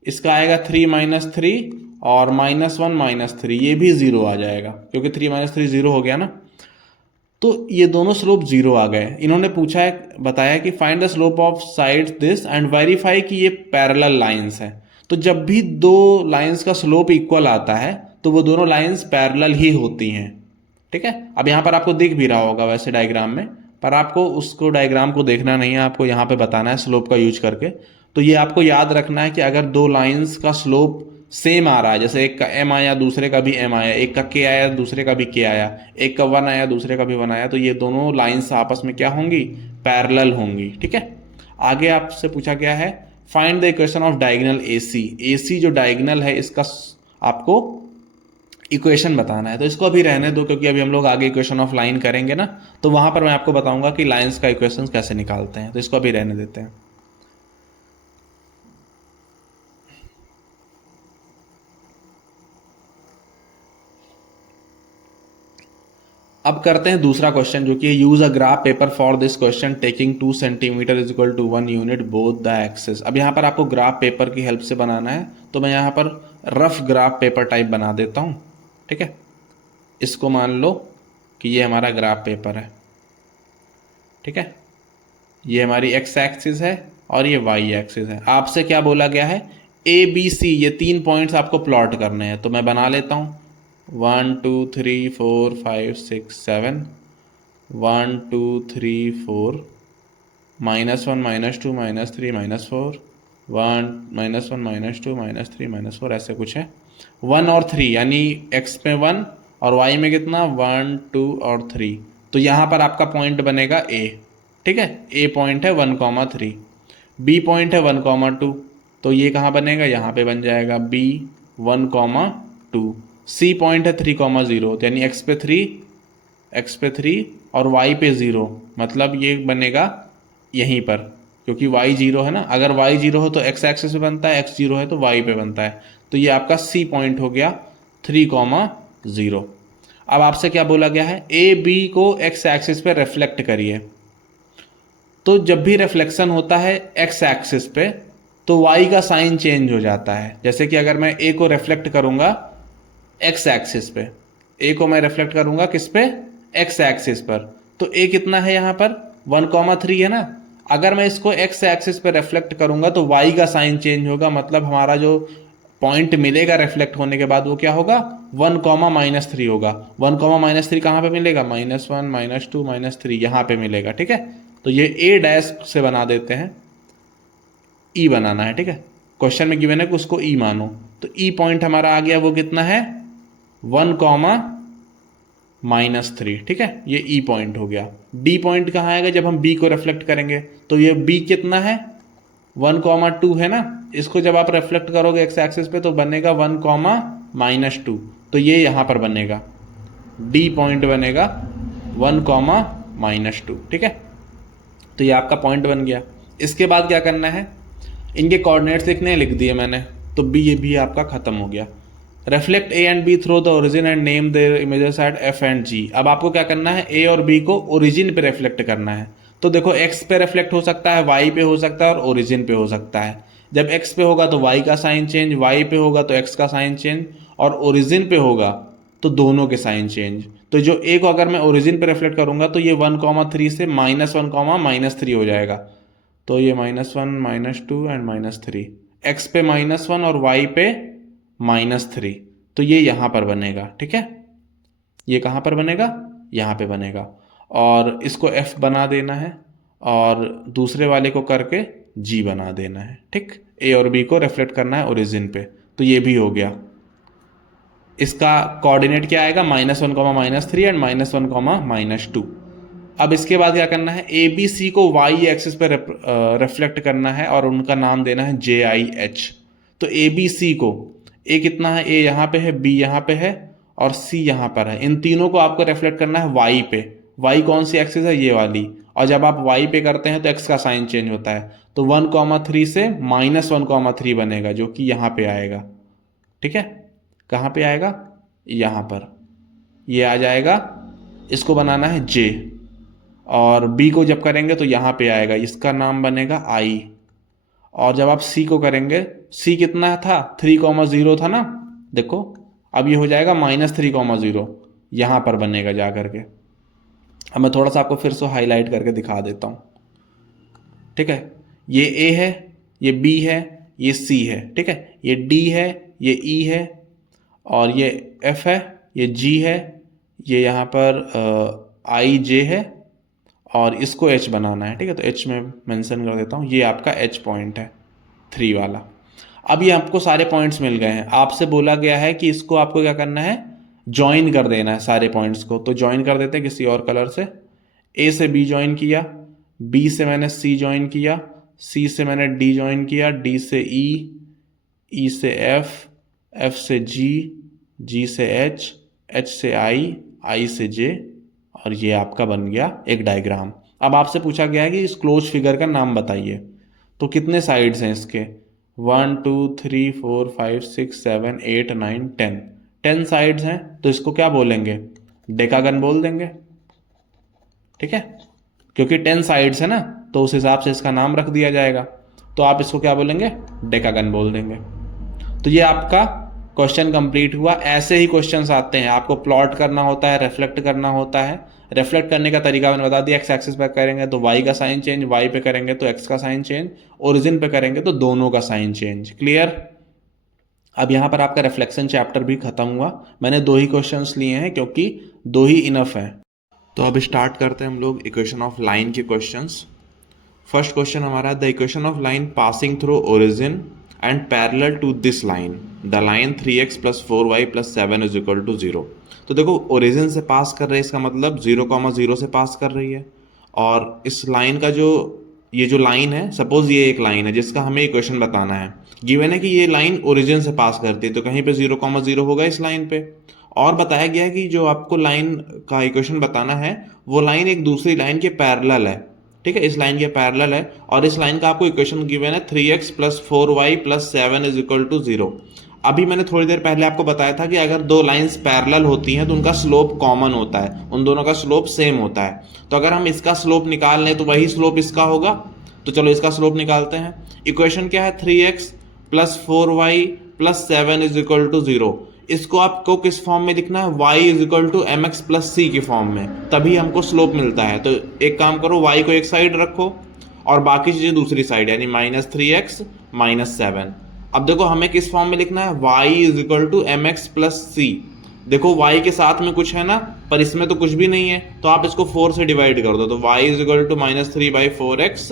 इसका आएगा 3 माइनस 3 और -1 -3, ये भी 0 आ जाएगा क्योंकि 3 माइनस 3 0 हो गया ना। तो ये दोनों स्लोप 0 आ गए। इन्होंने पूछा है, बताया कि find the slope of sides this and verify कि ये पैरेलल लाइंस है। तो जब भी दो लाइंस का स्लोप इक्वल आता है तो वो दोनों लाइंस पैरेलल ही होती हैं। ठीक है, अब यहाँ पर आपको दिख भी रहा होगा वैसे डायग्राम में, पर आपको उसको डायग्राम को देखना नहीं है, आपको यहाँ पे बताना है स्लोप का यूज करके। तो ये आपको याद रखना है कि अगर दो लाइंस का स्लोप सेम आ रहा है, जैसे एक का m आया दूसरे का भी m आया, एक का k आया दूसरे का भी k आया, एक का 1 आया दूसरे का भी 1 आया, तो ये दोनों लाइंस आपस में क्या होंगी पैरेलल होंगी। ठीक है, आगे आपसे पूछा गया है find the equation of diagonal AC जो डायगोनल है इसका आपको इक्वेशन बताना है। तो इसको अभी रहने दो क्योंकि अभी हम लोग आगे इक्वेशन ऑफ लाइन करेंगे ना, तो वहां पर मैं आपको बताऊंगा कि लाइंस का इक्वेशन कैसे निकालते हैं, तो इसको अभी रहने देते हैं। अब करते हैं दूसरा क्वेश्चन जो कि use a graph paper for this question taking 2 centimetre is equal to 1 unit both the axes. अब यहाँ पर आपको ग्राफ पेपर की हेल्प से बनाना है, तो मैं यहाँ पर रफ ग्राफ पेपर टाइप बना देता हूँ। ठीक है, इसको मान लो कि ये हमारा ग्राफ पेपर है। ठीक है, ये हमारी एक्स एक्सिस है और ये वाई एक्सिस है। आपसे क्या बोला गया है ABC ये 3 पॉइंट्स आपको प्लॉट करने हैं, तो मैं बना लेता हूँ 1 2 3 4 5 6 7 1 2 3 4 -1 -2 -3 -4 1 -1 -2 -3 -4 ऐसे कुछ है। 1 और 3 यानी x में 1 और y में कितना 1 2 और 3, तो यहाँ पर आपका पॉइंट बनेगा A। ठीक है, A पॉइंट है 1,3, B पॉइंट है 1,2, तो ये कहाँ बनेगा यहाँ पे बन जाएगा B 1,2। C पॉइंट है 3,0 यानी x पे 3 और y पे 0, मतलब ये बनेगा यहीं पर क्योंकि y 0 है ना। अगर y 0 हो तो x एक्सिस पे बनता है, x 0 है तो y पे बनता है, तो ये आपका C पॉइंट हो गया 3,0। अब आपसे क्या बोला गया है AB को x एक्सिस पे रिफ्लेक्ट करिए। तो जब भी रिफ्लेक्शन होता है x एक्सिस पे तो y का साइन चेंज हो जाता है। जैसे कि अगर मैं A को रिफ्लेक्ट करूंगा x एक्सिस पे, A को मैं रिफ्लेक्ट करूंगा किस पे x एक्सिस पर, तो A कितना है यहाँ पर 1,3 है ना। अगर मैं इसको x एक्सिस पे रिफ्लेक्ट करूंगा तो y का साइन चेंज होगा, मतलब हमारा जो पॉइंट मिलेगा रिफ्लेक्ट होने के बाद वो क्या होगा 1, -3 होगा। 1, -3 कहाँ पे मिलेगा -1 -2 -3 यहाँ पे मिलेगा। ठीक है, तो ये A डैश से बना देते हैं ई बनाना है, ठीक है। क्वेश्चन में गिवन है कि उसको ई मानो, तो ई पॉइंट हमारा आ गया, वो कितना है 1,-3, ठीक है, ये ई पॉइंट हो गया। डी पॉइंट कहाँ आएगा जब हम बी को रिफ्लेक्ट करेंगे, तो ये बी कितना है 1,2 है ना, इसको जब आप रिफ्लेक्ट करोगे एक्स एक्सिस पे तो बनेगा 1,-2, तो ये यहाँ पर बनेगा, डी पॉइंट बनेगा 1,-2, ठीक है। तो ये आपका पॉइंट बन गया। इसके बाद क्या करना है, इनके कोऑर्डिनेट्स लिखने हैं, लिख दिए मैंने, तो बी ये भी आपका खत्म हो गया। Reflect A and B through the origin and name their images at F and G. अब आपको क्या करना है, ए और बी को ओरिजिन पे रिफ्लेक्ट करना है। तो देखो एक्स पे रिफ्लेक्ट हो सकता है, वाई पे हो सकता है और ओरिजिन पे हो सकता है। जब एक्स पे होगा तो वाई का साइन चेंज, वाई पे होगा तो एक्स का साइन चेंज, और ओरिजिन पे होगा तो दोनों के साइन चेंज। तो जो ए को अगर मैं ओरिजिन पे रिफ्लेक्ट करूंगा तो ये 1,3 से -1,-3 हो जाएगा। तो ये -1, -2 एंड -3, एक्स पे -1 और वाई पे -3, तो ये यहाँ पर बनेगा, ठीक है। ये कहाँ पर बनेगा, यहाँ पे बनेगा, और इसको f बना देना है और दूसरे वाले को करके g बना देना है, ठीक। a और b को रिफ्लेक्ट करना है ओरिजिन पे, तो ये भी हो गया। इसका कोऑर्डिनेट क्या आएगा, -1, -3 एंड -1, -2। अब इसके बाद क्या करना है, ए बी सी को वाई एक्सिस पे रिफ्लेक्ट करना है और उनका नाम देना है JIH। तो ए बी सी को, ए कितना है, ए यहाँ पे है, बी यहाँ पे है और सी यहाँ पर है, इन तीनों को आपको रिफ्लेक्ट करना है वाई पे। वाई कौन सी एक्सिस है, ये वाली, और जब आप वाई पे करते हैं तो एक्स का साइन चेंज होता है, तो 1,3 से -1,3 बनेगा, जो कि यहाँ पे आएगा, ठीक है। कहाँ पे आएगा, यहाँ पर, ये आ जाएगा। इसको बनाना है J, और B को जब करेंगे तो यहाँ पे आएगा, इसका नाम बनेगा I। और जब आप C को करेंगे, C कितना था 3,0 था ना, देखो अब ये हो जाएगा -3,0, यहाँ पर बनेगा जा करके। अब मैं थोड़ा सा आपको फिर से हाईलाइट करके दिखा देता हूँ, ठीक है। ये A है, ये B है, ये C है, ठीक है, ये D है, ये E है, और ये F है, ये G है, ये यहाँ पर IJ है, और इसको H बनाना है, ठीक है। तो H में मेंशन कर देता हूँ, ये आपका H पॉइंट है 3 वाला। अब ये आपको सारे पॉइंट्स मिल गए हैं, आपसे बोला गया है कि इसको आपको क्या करना है, ज्वाइन कर देना है सारे पॉइंट्स को। तो ज्वाइन कर देते हैं किसी और कलर से। A से B ज्वाइन किया, B से मैंने C ज्वाइन किया, C से मैंने D ज्वाइन किया, D से E, E से F, F से G, G से H, H से I से J, और ये आपका बन गया एक डायग्राम। अब आपसे पूछा गया है कि इस क्लोज फिगर का नाम बताइए। तो कितने साइड्स हैं इसके, 1 2 3 4 5 6 7 8 9 10 साइड्स हैं, तो इसको क्या बोलेंगे, डेकागन बोल देंगे, ठीक है, क्योंकि 10 साइड्स है ना, तो उस हिसाब से इसका नाम रख दिया जाएगा। तो आप इसको क्या बोलेंगे, डेकागन बोल देंगे। तो ये आपका क्वेश्चन कंप्लीट हुआ। ऐसे ही क्वेश्चंस आते हैं, आपको प्लॉट करना होता है, रिफ्लेक्ट करना होता है। रिफ्लेक्ट करने का तरीका मैंने बता दिया, एक्स एक्सिस पे करेंगे तो वाई का साइन चेंज, वाई पे करेंगे तो एक्स का साइन चेंज, ओरिजिन पे करेंगे तो दोनों का साइन चेंज। क्लियर। अब यहाँ पर आपका रिफ्लेक्शन चैप्टर भी खत्म हुआ। मैंने 2 ही क्वेश्चंस लिए हैं क्योंकि 2 ही इनफ है। तो अब स्टार्ट करते हैं हम लोग इक्वेशन ऑफ लाइन के क्वेश्चंस। फर्स्ट क्वेश्चन हमारा, the equation of line passing through origin and parallel to this line, the line 3x plus 4y plus 7 is equal to 0। तो देखो ओरिजिन से पास कर रहे हैं, इसका मतलब 0,0 से पास कर रही है। और इस लाइन का ये जो लाइन है, सपोज ये एक लाइन है जिसका हमें इक्वेशन बताना है। गिवन है कि ये लाइन ओरिजिन से पास करती है, तो कहीं पे 0,0 होगा इस लाइन पे। और बताया गया है कि जो आपको लाइन का इक्वेशन बताना है वो लाइन एक दूसरी लाइन के पैरेलल है, ठीक है, इस लाइन के पैरेलल है। और इस लाइन का आपको इक्वेशन गिवन है 3x plus 4y plus 7 is equal to 0। अभी मैंने थोड़ी देर पहले आपको बताया था कि अगर 2 लाइंस पैरेलल होती हैं तो उनका स्लोप कॉमन होता है, उन दोनों का स्लोप सेम होता है। तो अगर हम इसका स्लोप निकाल लें तो वही स्लोप इसका होगा। तो चलो इसका स्लोप निकालते हैं। इक्वेशन क्या है, 3x plus 4y plus 7 is equal to 0। इसको आपको किस फॉर्म में लिखना है, y is equal to mx plus c के फॉर्म में, तभी हमको स्लोप मिलता है। तो एक काम करो, y को एक साइड रखो और बाकी चीजें दूसरी साइड, यानी -3x -7। अब देखो हमें किस फॉर्म में लिखना है, y is equal to mx plus c। देखो y के साथ में कुछ है ना, पर इसमें तो कुछ भी नहीं है, तो आप इसको 4 से डिवाइड कर दो। तो y is equal to -3/4x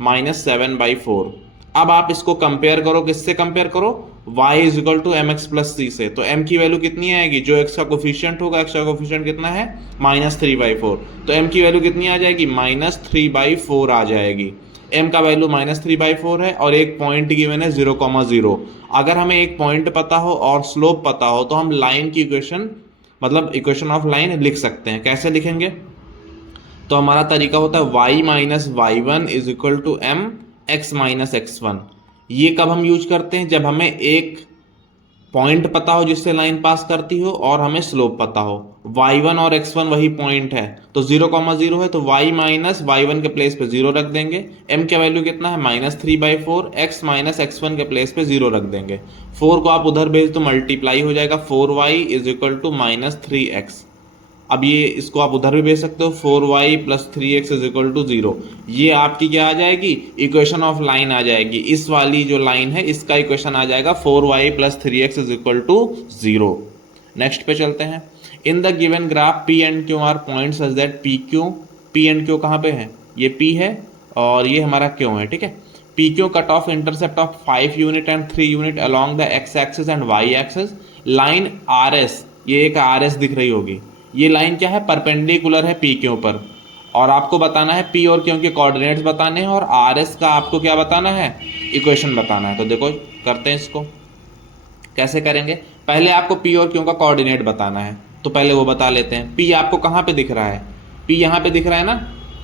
-7/4। अब आप इसको कंपेयर करो, किससे कंपेयर करो, y is equal to M X plus C से। तो m की वैल्यू कितनी आएगी, जो x का कोफिशिएंट होगा, x का कोफिशिएंट कितना है -3/4, तो m की वैल्यू कितनी आ जाएगी -3/4 आ जाएगी। m का वैल्यू -3/4 है और एक पॉइंट गिवन है 0,0। अगर हमें एक पॉइंट पता हो और स्लोप पता हो तो हम लाइन की इक्वेशन, मतलब इक्वेशन ऑफ लाइन लिख सकते हैं। कैसे लिखेंगे, तो हमारा तरीका होता है y minus y one is equal to M x minus x one. ये कब हम यूज करते हैं, जब हमें एक पॉइंट पता हो जिससे लाइन पास करती हो और हमें स्लोप पता हो। y1 और x1 वही पॉइंट है, तो 0,0 है, तो y माइनस वाई वन के प्लेस पे 0 रख देंगे। m का वैल्यू कितना है -3/4, x माइनस x1 के प्लेस पे 0 रख देंगे। 4 को आप उधर भेज तो मल्टीप्लाई हो जाएगा, 4y is equal to -3x। अब ये इसको आप उधर भी भेज सकते हो, 4y plus 3x is equal to 0। ये आपकी क्या आ जाएगी, इक्वेशन ऑफ लाइन आ जाएगी। इस वाली जो लाइन है इसका इक्वेशन आ जाएगा 4y plus 3x is equal to 0। Next पे चलते हैं। In the given graph P and Q are points such that P and Q कहाँ पे है, ये P है और ये हमारा Q है, ठीक है। PQ cut off intercept of 5 unit and 3 unit along the x axis and y axis. Line RS, ये एक RS दिख रही होगी, ये लाइन क्या है, परपेंडिकुलर है P Q पर, और आपको बताना है P और Q के कोऑर्डिनेट्स बताने हैं और RS का आपको क्या बताना है, इक्वेशन बताना है। तो देखो करते हैं इसको, कैसे करेंगे, पहले आपको P और Q का कोऑर्डिनेट बताना है, तो पहले वो बता लेते हैं। P आपको कहाँ पे दिख रहा है, P यहाँ पे दिख रहा है ना,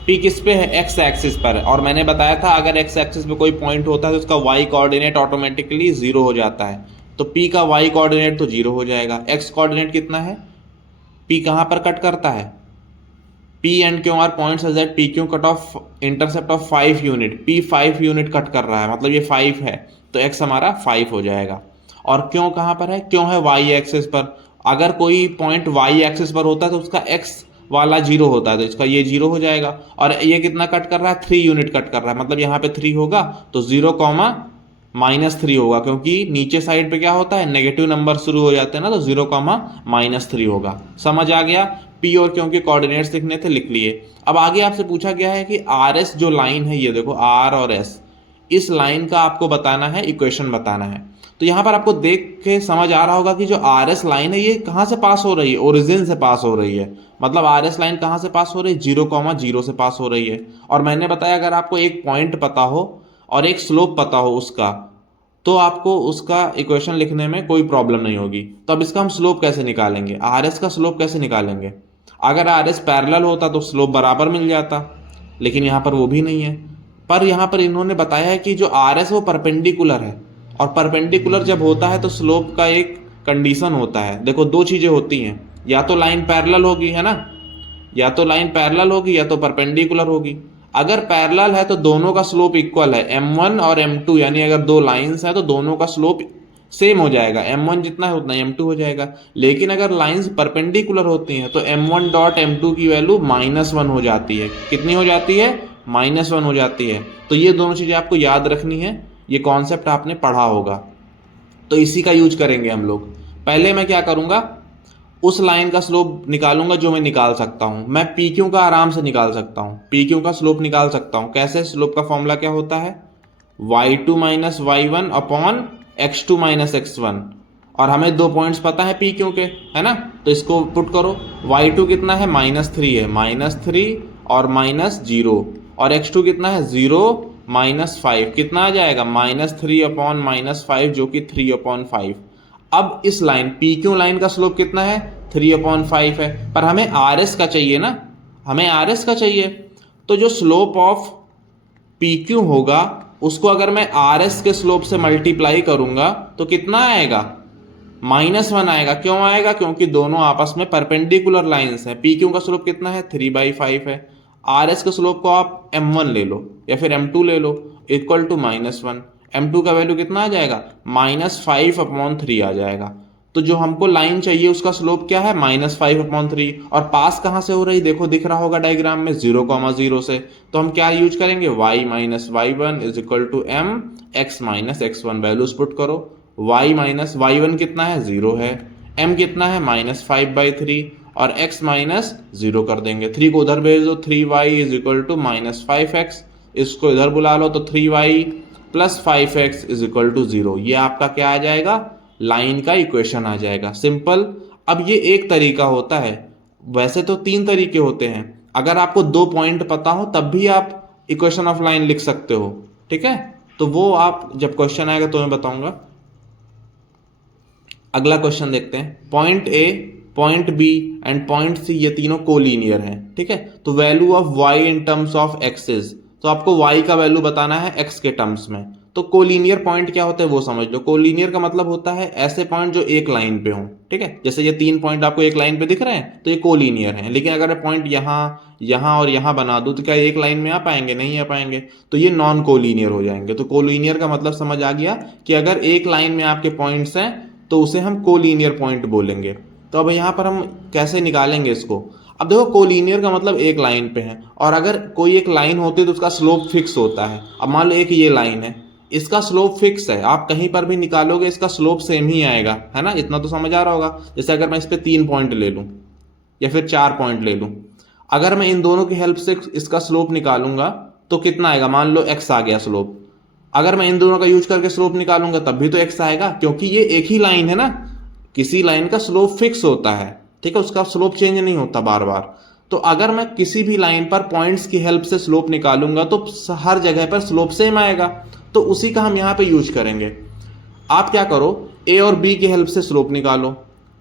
P किस पे है, x एक्सिस पर, और मैंने बताया था अगर x एक्सिस पे कोई पॉइंट होता है तो उसका y कोऑर्डिनेट ऑटोमेटिकली 0 हो जाता है। तो P का y कोऑर्डिनेट तो 0 हो जाएगा। x कोऑर्डिनेट कितना है, P कहाँ पर कट करता है, P and Q are points such that PQ cut off intercept of 5 unit, P 5 unit cut कर रहा है, मतलब ये 5 है, तो x हमारा 5 हो जाएगा। और Q कहाँ पर है, Q है y एक्सिस पर। अगर कोई पॉइंट y एक्सिस पर होता है तो उसका x वाला 0 होता है, तो इसका ये 0 हो जाएगा। और ये कितना कट कर रहा है, 3 यूनिट कट कर रहा है, मतलब यहाँ पे 3 होगा, तो 0, -3 होगा, क्योंकि नीचे साइड पे क्या होता है, नेगेटिव नंबर शुरू हो जाते हैं ना, तो 0, -3 होगा। समझ आ गया। P और Q के कोऑर्डिनेट्स लिखने थे, लिख लिए। अब आगे आपसे पूछा गया है कि RS जो लाइन है, ये देखो R और S, इस लाइन का आपको बताना है, इक्वेशन बताना है। तो यहाँ पर आपको देख के समझ आ रहा होगा कि जो RS लाइन है ये कहाँ से पास हो रही है, ओरिजिन से पास हो रही है। मतलब RS लाइन कहाँ से पास हो रही है, 0,0 से पास हो रही है। और मैंने बताया अगर आपको एक पॉइंट पता हो और एक स्लोप पता हो उसका, तो आपको उसका इक्वेशन लिखने में कोई प्रॉब्लम नहीं होगी। तो अब इसका हम स्लोप कैसे निकालेंगे, RS का स्लोप कैसे निकालेंगे। अगर RS पैरेलल होता तो स्लोप बराबर मिल जाता, लेकिन यहाँ पर वो भी नहीं है। पर यहाँ पर इन्होंने बताया है कि जो RS वो परपेंडिकुलर है, और परपेंडिकुलर जब होता है तो स्लोप का एक कंडीशन होता है। देखो दो चीजें होती हैं, या तो लाइन पैरेलल होगी, है ना, या तो लाइन पैरेलल होगी या तो परपेंडिकुलर होगी। अगर पैरेलल है तो दोनों का स्लोप इक्वल है, m1 और m2, यानी अगर दो लाइंस है तो दोनों का स्लोप सेम हो जाएगा, m1 जितना है उतना m2 हो जाएगा। लेकिन अगर लाइंस परपेंडिकुलर होती हैं तो m1 डॉट m2 की वैल्यू -1 हो जाती है। कितनी हो जाती है, -1 हो जाती है। तो ये दोनों चीजें आपको याद रखनी है, ये कॉन्सेप्ट आपने पढ़ा होगा, तो इसी का यूज करेंगे हम लोग। पहले मैं क्या करूंगा, उस लाइन का स्लोप निकालूंगा जो मैं निकाल सकता हूं। मैं PQ का आराम से निकाल सकता हूं, PQ का स्लोप निकाल सकता हूं। कैसे, स्लोप का फॉर्मूला क्या होता है, y2 minus y1 upon x2 minus x1। और हमें दो पॉइंट्स पता है PQ के, है ना, तो इसको पुट करो। y2 कितना है, -3 है, -3 और -0, और x2 कितना है, 0 -5, कितना आ जाएगा, -3 अपॉन -5, जो कि 3/5। अब इस लाइन PQ लाइन का स्लोप कितना है, 3/5 है, पर हमें RS का चाहिए ना, हमें RS का चाहिए। तो जो स्लोप ऑफ PQ होगा उसको अगर मैं RS के स्लोप से मल्टीप्लाई करूंगा तो कितना आएगा, -1 आएगा। क्यों आएगा, क्योंकि दोनों आपस में परपेंडिकुलर लाइंस हैं। PQ का स्लोप कितना है, 3/5 है। RS के स्लोप को आप m1 ले लो या फिर m2 ले लो, इक्वल टू -1। m2 का वैल्यू कितना आ जाएगा, -5/3 आ जाएगा। तो जो हमको लाइन चाहिए उसका स्लोप क्या है, -5/3। और पास कहाँ से हो रही, देखो दिख रहा होगा डायग्राम में, 0,0 से। तो हम क्या यूज करेंगे, y minus y1 is equal to m x minus x1। Values put करो, y माइनस y1 कितना है, 0 है, m कितना है, -5/3, और x -0 कर देंगे। 3 को उधर भेज दो, 3y is equal to -5x। इसको इधर बुला लो तो 3y plus 5x is equal to 0। ये आपका क्या आ जाएगा, लाइन का इक्वेशन आ जाएगा, सिंपल। अब ये एक तरीका होता है, वैसे तो 3 तरीके होते हैं। अगर आपको 2 पॉइंट पता हो तब भी आप इक्वेशन ऑफ लाइन लिख सकते हो, ठीक है। तो वो आप जब क्वेश्चन आएगा तो मैं बताऊंगा। अगला क्वेश्चन देखते हैं। Point A, point B and point C ये तीनों कोलीनियर हैं, ठीक है। तो value of y in terms of x, तो आपको वाई का वैल्यू बताना है एक्स के टर्म्स में। तो कोलीनियर पॉइंट क्या होता है वो समझ लो। कोलीनियर का मतलब होता है ऐसे पॉइंट जो एक लाइन पे हों, ठीक है। जैसे ये 3 पॉइंट आपको एक लाइन पे दिख रहे हैं तो ये कोलीनियर हैं। लेकिन अगर पॉइंट यहाँ, यहाँ और यहाँ बना दूं तो क्या एक लाइन में आ पाएंगे, नहीं आ पाएंगे, तो ये नॉन कोलीनियर हो जाएंगे। तो कोलीनियर का मतलब समझ आ गया कि अगर एक लाइन में आपके पॉइंट्स हैं तो उसे हम कोलीनियर पॉइंट बोलेंगे। तो अब यहाँ पर हम कैसे निकालेंगे इसको। अब देखो कोलीनियर का मतलब एक लाइन पे है, और अगर कोई एक लाइन होती है तो उसका स्लोप फिक्स होता है। अब मान लो एक ये लाइन है, इसका स्लोप फिक्स है, आप कहीं पर भी निकालोगे इसका स्लोप सेम ही आएगा, है ना। इतना तो समझ आ रहा होगा। जैसे अगर मैं इस पर 3 पॉइंट ले लूँ या फिर 4 पॉइंट ले लूँ, अगर मैं इन दोनों की हेल्प से इसका स्लोप निकालूंगा तो कितना आएगा, मान लो x आ गया स्लोप। अगर मैं इन दोनों का यूज करके स्लोप निकालूंगा तब भी तो x आएगा, क्योंकि ये एक ही लाइन है ना। किसी लाइन का स्लोप फिक्स होता है, ठीक है, उसका स्लोप चेंज नहीं होता बार बार। तो अगर मैं किसी भी लाइन पर पॉइंट्स की हेल्प से स्लोप निकालूंगा तो हर जगह पर स्लोप सेम आएगा। तो उसी का हम यहाँ पे यूज करेंगे। आप क्या करो, ए और बी की हेल्प से स्लोप निकालो,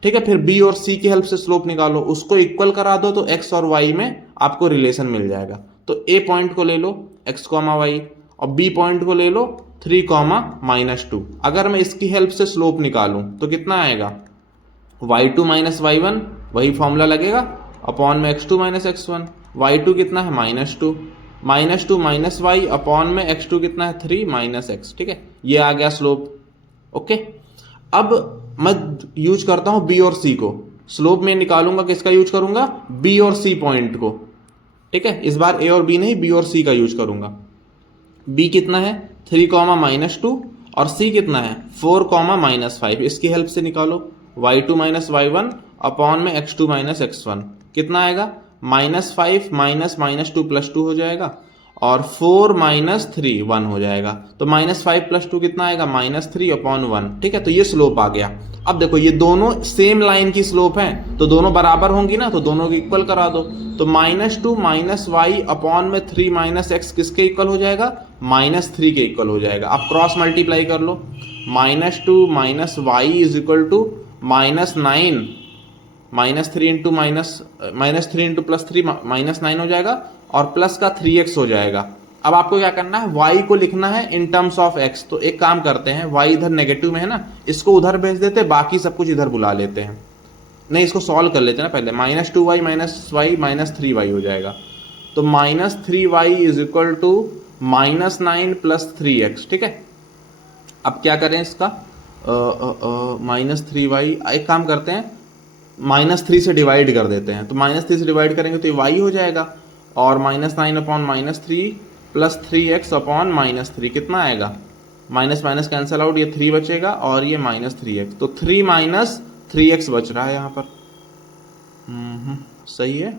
ठीक है, फिर बी और सी की हेल्प से स्लोप निकालो, उसको इक्वल करा दो तो एक्स और वाई में आपको रिलेशन मिल जाएगा। तो ए पॉइंट को ले लो एक्स कॉमा वाई, और बी पॉइंट को ले लो 3 कॉमा -2। अगर मैं इसकी हेल्प से स्लोप निकालूं तो कितना आएगा, y2 माइनस y1, वही फॉर्मूला लगेगा, अपॉन में x2 माइनस x1। y2 कितना है -2, -2 माइनस y अपॉन में x2 कितना है 3 माइनस x, ठीक है। ये आ गया स्लोप, ओके। अब मैं यूज करता हूं बी और सी को, स्लोप में निकालूंगा किसका यूज करूंगा, बी और सी पॉइंट को, ठीक है। इस बार ए और बी नहीं, बी और सी का यूज करूंगा। बी कितना है 3 कॉमा -2 और सी कितना है 4 कॉमा -5। इसकी हेल्प से निकालो y2 माइनस y1 अपॉन में x2 माइनस x1, कितना आएगा -5 माइनस -2 प्लस 2 हो जाएगा, और 4 माइनस 3 1 हो जाएगा। तो -5 प्लस 2 कितना आएगा -3 अपॉन 1, ठीक है। तो ये स्लोप आ गया। अब देखो ये दोनों सेम लाइन की स्लोप हैं तो दोनों बराबर होंगी ना, तो दोनों को इक्वल करा दो। तो -2 माइनस y अपॉन में 3 माइनस x किसके इक्वल हो जाएगा, -3 के इक्वल हो जाएगा। अब क्रॉस मल्टीप्लाई कर लो, -2 minus y is equal to -9, -3 into plus 3 -9 हो जाएगा, और प्लस का 3x हो जाएगा। अब आपको क्या करना है, y को लिखना है इन टर्म्स ऑफ x। तो एक काम करते हैं, y इधर नेगेटिव में है ना, इसको उधर भेज देते, बाकी सब कुछ इधर बुला लेते हैं। नहीं, इसको सॉल्व कर लेते हैं ना पहले। -2y माइनस y -3y हो जाएगा। तो -3y is equal to -9 plus 3x, ठीक है। अब क्या करें इसका, -3y, एक काम करते हैं -3 से डिवाइड कर देते हैं। तो -3 से डिवाइड करेंगे तो ये y हो जाएगा, और -9 अपॉन -3 प्लस 3x अपॉन -3 कितना आएगा, माइनस माइनस कैंसिल आउट, ये 3 बचेगा और ये -3x, तो 3 माइनस 3x बच रहा है यहाँ पर। सही है।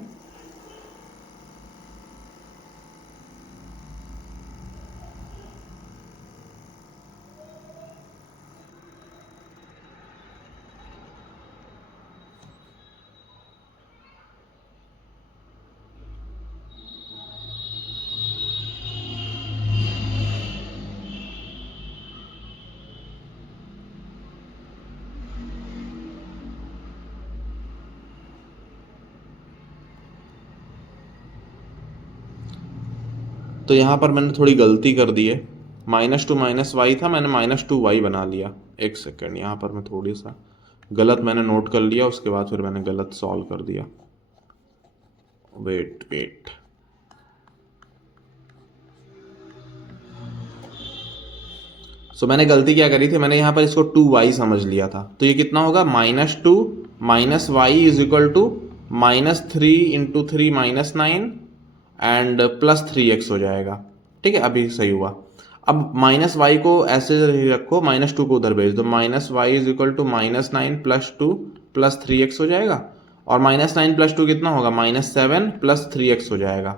तो यहाँ पर मैंने थोड़ी गलती कर दी है, -2 माइनस वाई था, मैंने -2y बना लिया। एक सेकेंड, यहाँ पर मैं थोड़ी सा गलत मैंने नोट कर लिया, उसके बाद फिर मैंने गलत सॉल्व कर दिया। वेट सो मैंने गलती क्या करी थी, मैंने यहाँ पर इसको 2y समझ लिया था। तो ये कितना होगा, -2 minus y is equal to -3 into 3 -9 and plus 3x हो जाएगा, ठीक है। अभी सही हुआ। अब -y को ऐसे ही रखो, -2 को उधर भेज दो, -y is equal to -9 plus 2 plus 3x हो जाएगा, और -9 प्लस 2 कितना होगा, -7 प्लस 3x हो जाएगा,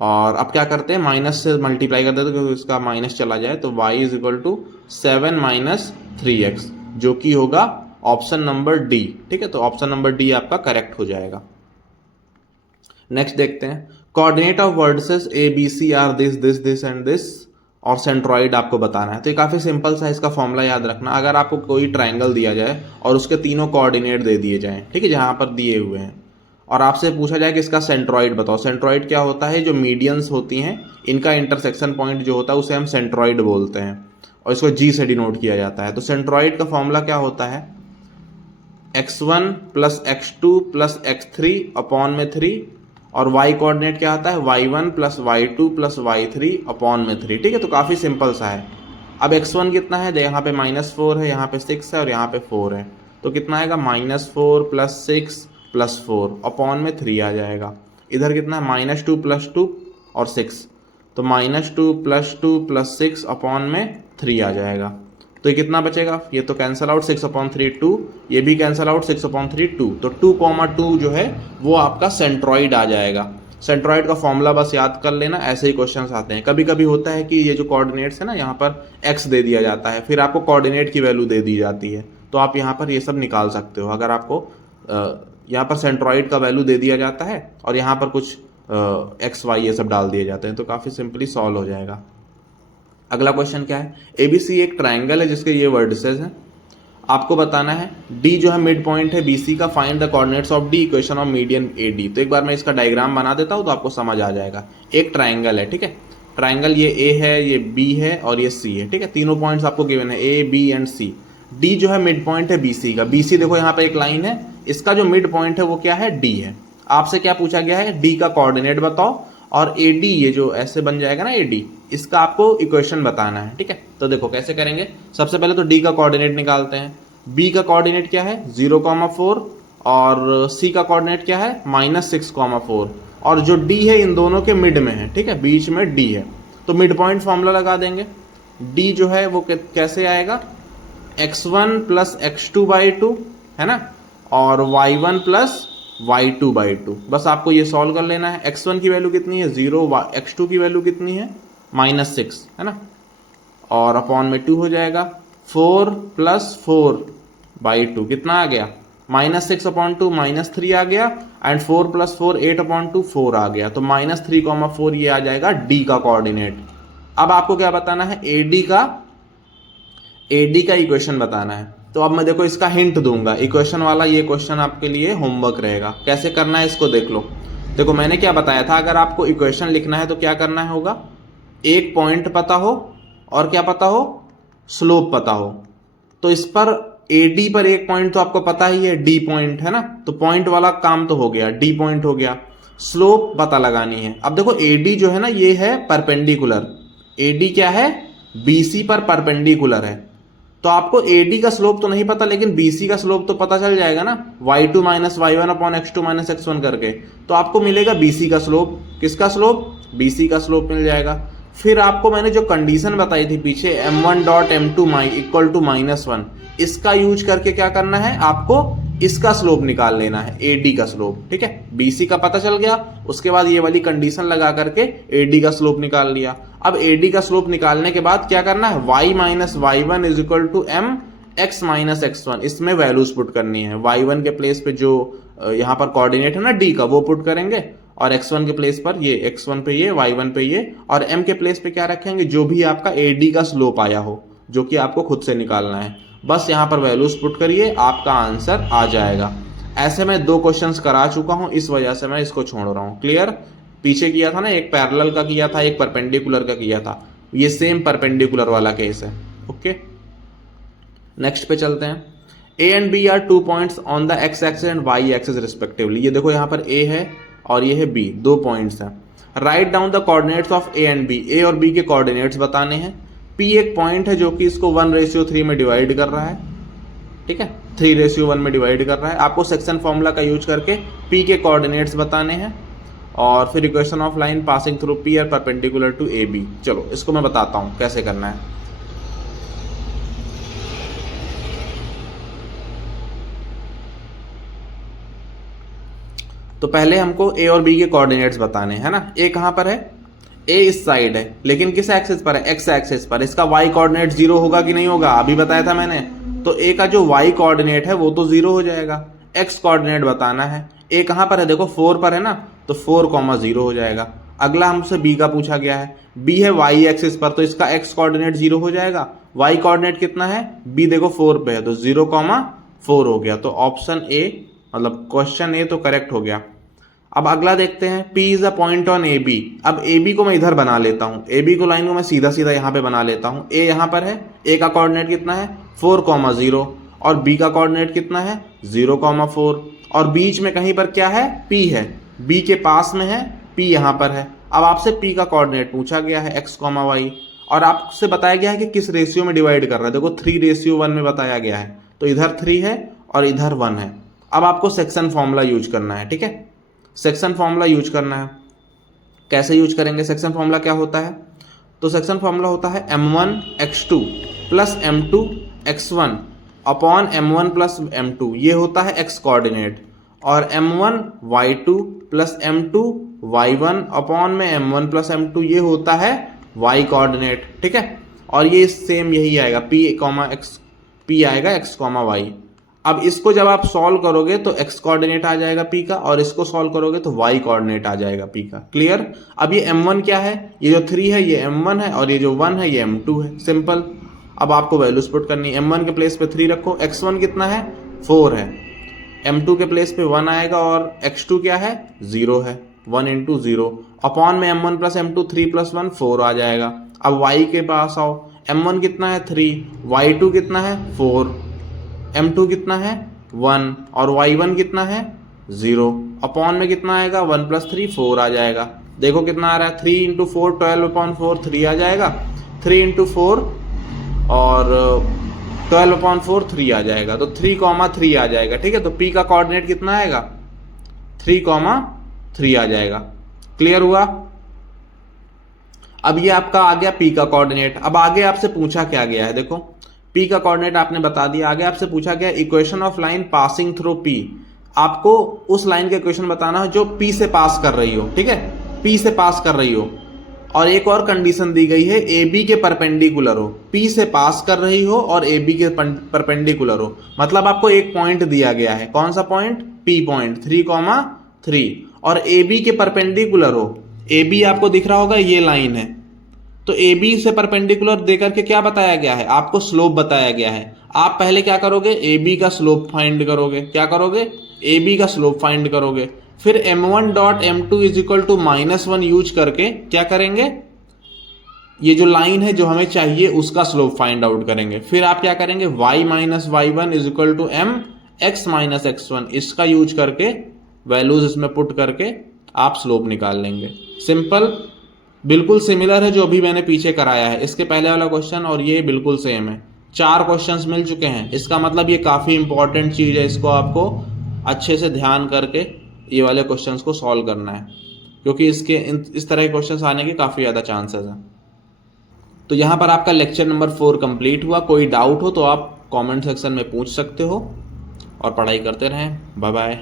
और अब क्या करते हैं, माइनस से मल्टीप्लाई कर देते हैं क्योंकि इसका माइनस चला जाए, तो y is equal to 7 minus 3x, जो कि होगा ऑप्शन नंबर डी। ठीक है, तो ऑप्शन नंबर डी आपका करेक्ट हो जाएगा। नेक्स्ट देखते हैं, coordinate of vertices A B C are this this this and this, और सेंट्रॉइड आपको बताना है। तो ये काफ़ी सिंपल सा, इसका फॉर्मूला याद रखना। अगर आपको कोई ट्राइंगल दिया जाए और उसके तीनों कोऑर्डिनेट दे दिए जाएं, ठीक है, जहाँ पर दिए हुए हैं, और आपसे पूछा जाए कि इसका सेंट्रॉइड बताओ। सेंट्रॉइड क्या होता है, जो मीडियंस होती हैं इनका इंटरसेक्शन पॉइंट जो होता है उसे हम सेंट्रॉइड बोलते हैं, और इसको जी से डिनोट किया जाता है। तो सेंट्रॉइड का फॉर्मूला क्या होता है, x1 plus x2 plus x3 upon में 3, और y कोऑर्डिनेट क्या आता है, y1 plus y2 plus y3 upon में 3। ठीक है, तो काफ़ी सिंपल सा है। अब x1 कितना है, यहाँ पे -4 है, यहाँ पे 6 है और यहाँ पे 4 है, तो कितना आएगा, -4 प्लस 6 प्लस 4 अपॉन में 3 आ जाएगा। इधर कितना है, -2 प्लस 2 और 6, तो -2 प्लस 2 प्लस 6 अपॉन में 3 आ जाएगा। तो ये कितना बचेगा, ये तो कैंसिल आउट, 6/3 2, ये भी कैंसिल आउट, 6/3 2, तो 2,2 जो है वो आपका सेंट्रॉइड आ जाएगा। सेंट्रॉइड का फॉर्मूला बस याद कर लेना, ऐसे ही क्वेश्चंस आते हैं। कभी कभी होता है कि ये जो कोऑर्डिनेट्स है ना, यहाँ पर x दे दिया जाता है, फिर आपको कोऑर्डिनेट की वैल्यू दे दी जाती है, तो आप यहाँ पर ये सब निकाल सकते हो। अगर आपको यहाँ पर सेंट्रॉइड का वैल्यू दे दिया जाता है और यहाँ पर कुछ x y ये सब डाल दिए जाते हैं, तो काफ़ी सिंपली सॉल्व हो जाएगा। अगला क्वेश्चन क्या है, ABC एक ट्राइंगल है जिसके ये वर्टिसेस हैं। आपको बताना है D जो है मिड पॉइंट है BC का, find the coordinates of D, equation of median AD। तो एक बार मैं इसका डायग्राम बना देता हूँ तो आपको समझ आ जाएगा। एक ट्राइंगल है, ठीक है, ट्राइंगल ये A है, ये B है और ये C है। ठीक है, तीनों पॉइंट्स आपको गिवन है, A B and C। D जो है मिड पॉइंट है BC का, BC देखो यहाँ पर एक लाइन है, इसका जो मिड पॉइंट है वो क्या है, D है। आपसे क्या पूछा गया है, D का कोऑर्डिनेट बताओ, और AD ये जो ऐसे बन जाएगा ना AD, इसका आपको इक्वेशन बताना है। ठीक है, तो देखो कैसे करेंगे। सबसे पहले तो D का कोऑर्डिनेट निकालते हैं। B का कोऑर्डिनेट क्या है, 0,4, और C का कोऑर्डिनेट क्या है, -6,4, और जो D है इन दोनों के मिड में है। ठीक है, बीच में D है, तो मिड पॉइंट फॉर्मूला लगा देंगे। D जो है वो कैसे आएगा, x1 प्लस x2/2 है ना, और y1 प्लस y2/2। बस आपको ये सॉल्व कर लेना है। x1 की वैल्यू कितनी है, 0, x2 की वैल्यू कितनी है, -6 है ना, और अपॉन में 2 हो जाएगा। 4 प्लस 4/2 कितना आ गया, -6/2 -3 आ गया, एंड 4 प्लस 4 8/2 4 आ गया, तो -3,4 ये आ जाएगा D का कोऑर्डिनेट। अब आपको क्या बताना है, AD का इक्वेशन बताना है। तो अब मैं देखो इसका हिंट दूंगा, इक्वेशन वाला ये क्वेश्चन आपके लिए होमवर्क रहेगा। कैसे करना है इसको देख लो। देखो मैंने क्या बताया था, अगर आपको इक्वेशन लिखना है तो क्या करना होगा, एक पॉइंट पता हो और क्या पता हो, स्लोप पता हो। तो इस पर AD पर एक पॉइंट तो आपको पता ही है, D पॉइंट है ना, तो पॉइंट वाला काम तो हो गया, D पॉइंट हो गया। स्लोप पता लगानी है। अब देखो AD जो है ना, ये है परपेंडिकुलर, AD क्या है, BC पर परपेंडिकुलर है, तो आपको AD का स्लोप तो नहीं पता, लेकिन BC का स्लोप तो पता चल जाएगा ना, y2 minus y1 upon x2 minus x1 करके, तो आपको मिलेगा BC का स्लोप। किसका स्लोप, BC का स्लोप मिल जाएगा। फिर आपको मैंने जो कंडीशन बताई थी पीछे, m1 dot m2 equal to -1, इसका यूज करके क्या करना है, आपको इसका स्लोप निकाल लेना है, AD का स्लोप। ठीक है, BC का पता चल गया, उसके बाद ये वाली कंडीशन लगा करके AD का स्लोप निकाल लिया। अब AD का स्लोप निकालने के बाद क्या करना है, y minus y1 is equal to m x minus x1, इसमें वैल्यूज पुट करनी है। y1 के प्लेस पे जो यहाँ पर कोऑर्डिनेट है ना D का, वो पुट करेंगे, और x1 के प्लेस पर ये, x1 पे ये, y1 पे ये, और m के प्लेस पे क्या रखेंगे, जो भी आपका AD का स्लोप आया हो, जो कि आपको खुद से निकालना है। बस यहाँ पर वैल्यूज पुट करिए, आपका आंसर आ जाएगा। ऐसे मैं 2 क्वेश्चंस करा चुका हूँ, इस वजह से मैं इसको छोड़ रहा हूँ। क्लियर, पीछे किया था ना, एक पैरेलल का किया था, एक परपेंडिकुलर का किया था, ये सेम परपेंडिकुलर वाला केस है। ओके, नेक्स्ट पे चलते हैं। A and B are 2 points on the x axis and y axis respectively. ये देखो यहाँ पर A है और ये है B, 2 पॉइंट्स हैं। Write down the coordinates of A and B, A और B के कोऑर्डिनेट्स बताने हैं। P एक पॉइंट है जो कि इसको 1:3 में डिवाइड कर रहा है। ठीक है, 3:1 में डिवाइड कर रहा है। आपको सेक्शन फॉर्मूला का यूज करके P के कोऑर्डिनेट्स बताने हैं, और फिर equation of line passing through P are perpendicular to AB। चलो इसको मैं बताता हूँ कैसे करना है। तो पहले हमको ए और बी के कोऑर्डिनेट्स बताने हैं ना। ए कहाँ पर है, ए इस साइड है, लेकिन किस एक्सिस पर है, एक्स एक्सिस पर। इसका वाई कोऑर्डिनेट 0 होगा कि नहीं होगा, अभी बताया था मैंने। तो ए का जो वाई कोऑर्डिनेट है वो तो 0 हो जाएगा। एक्स कोऑर्डिनेट बताना है, ए कहाँ पर है, देखो 4 पर है ना, तो 4,0 हो जाएगा। अगला हमसे बी का पूछा गया है, बी है वाई एक्सिस पर, तो इसका एक्स कोऑर्डिनेट 0 हो जाएगा। वाई कोऑर्डिनेट कितना है, बी देखो 4 पे है, तो 0,4 हो गया। तो ऑप्शन ए मतलब क्वेश्चन ए तो करेक्ट हो गया। अब अगला देखते हैं, P is a point on A B. अब ए बी को मैं इधर बना लेता हूँ, ए बी को लाइन को मैं सीधा सीधा यहाँ पे बना लेता हूँ। ए यहाँ पर है, ए का कोऑर्डिनेट कितना है 4,0 और बी का कोऑर्डिनेट कितना है 0,4 और बीच में कहीं पर क्या है P है, B के पास में है, P यहाँ पर है। अब आपसे P का कोऑर्डिनेट पूछा गया है x, y और आपसे बताया गया है कि किस रेशियो में डिवाइड कर रहा है। देखो 3:1 में बताया गया है, तो इधर 3 है और इधर 1 है। अब आपको सेक्शन फॉर्मूला यूज करना है, ठीक है, सेक्शन फॉर्मूला यूज करना है। कैसे यूज करेंगे, सेक्शन फॉर्मूला क्या होता है, तो सेक्शन फॉर्मूला होता है m1 x2 plus m2 x1 upon m1 plus m2, ये होता है x कोऑर्डिनेट, और m1 y2 plus m2 y1 upon में m1 प्लस m2, ये होता है y कोऑर्डिनेट, ठीक है। और ये सेम यही आएगा p आएगा x, y। अब इसको जब आप सॉल्व करोगे तो x कोऑर्डिनेट आ जाएगा p का, और इसको सॉल्व करोगे तो y कोऑर्डिनेट आ जाएगा p का। क्लियर। अब ये m1 क्या है, ये जो 3 है ये m1 है, और ये जो 1 है ये m2 है, सिंपल। अब आपको वैल्यूज पुट करनी है, m1 के प्लेस पे 3 रखो, x1 कितना है 4 है, m2 के प्लेस पे 1 आएगा और x2 क्या है 0 है, 1 इंटू 0 अपॉन में m1 प्लस m2 3 प्लस 1 4 आ जाएगा। अब y के पास आओ, m1 कितना है 3, y2 कितना है 4, m2 कितना है 1 और y1 कितना है 0 अपॉन में कितना आएगा 1 प्लस 3 4 आ जाएगा। देखो कितना आ रहा है 3 इंटू 4 12/4 3 आ जाएगा, 3 इंटू 4 और 12/4 3 आ जाएगा, तो 3,3 आ जाएगा, ठीक है। तो p का कोऑर्डिनेट कितना आएगा 3,3 आ जाएगा। क्लियर हुआ। अब ये आपका आ गया p का कोऑर्डिनेट। अब आगे आपसे पूछा क्या गया है, देखो P का कोऑर्डिनेट आपने बता दिया, आगे आपसे पूछा गया equation of line passing through P। आपको उस लाइन का इक्वेशन बताना है जो P से पास कर रही हो, ठीक है, P से पास कर रही हो। और एक और कंडीशन दी गई है AB के परपेंडिकुलर हो, P से पास कर रही हो और AB के परपेंडिकुलर हो। मतलब आपको एक पॉइंट दिया गया है, कौन सा पॉइंट, P पॉइंट 3,3 और AB के परपेंडिकुलर हो। AB आपको दिख रहा होगा ये लाइन है, तो AB से परपेंडिकुलर देकर के क्या बताया गया है, आपको स्लोप बताया गया है। आप पहले क्या करोगे, AB का स्लोप फाइंड करोगे, क्या करोगे AB का स्लोप फाइंड करोगे, फिर m1 dot m2 is equal to -1 use करके क्या करेंगे, ये जो लाइन है जो हमें चाहिए उसका स्लोप फाइंड आउट करेंगे। फिर आप क्या करेंगे y minus y1 is equal to m x minus x1, इसका यूज करके वैल्यूज इसमें पुट करके आप स्लोप निकाल लेंगे। सिंपल, बिल्कुल सिमिलर है जो अभी मैंने पीछे कराया है, इसके पहले वाला क्वेश्चन और ये बिल्कुल सेम है। 4 क्वेश्चंस मिल चुके हैं, इसका मतलब ये काफ़ी इंपॉर्टेंट चीज़ है, इसको आपको अच्छे से ध्यान करके ये वाले क्वेश्चंस को सॉल्व करना है, क्योंकि इसके इस तरह के क्वेश्चंस आने के काफ़ी ज़्यादा चांसेस हैं। तो यहाँ पर आपका लेक्चर नंबर 4 कंप्लीट हुआ। कोई डाउट हो तो आप कमेंट सेक्शन में पूछ सकते हो और पढ़ाई करते रहें। Bye bye.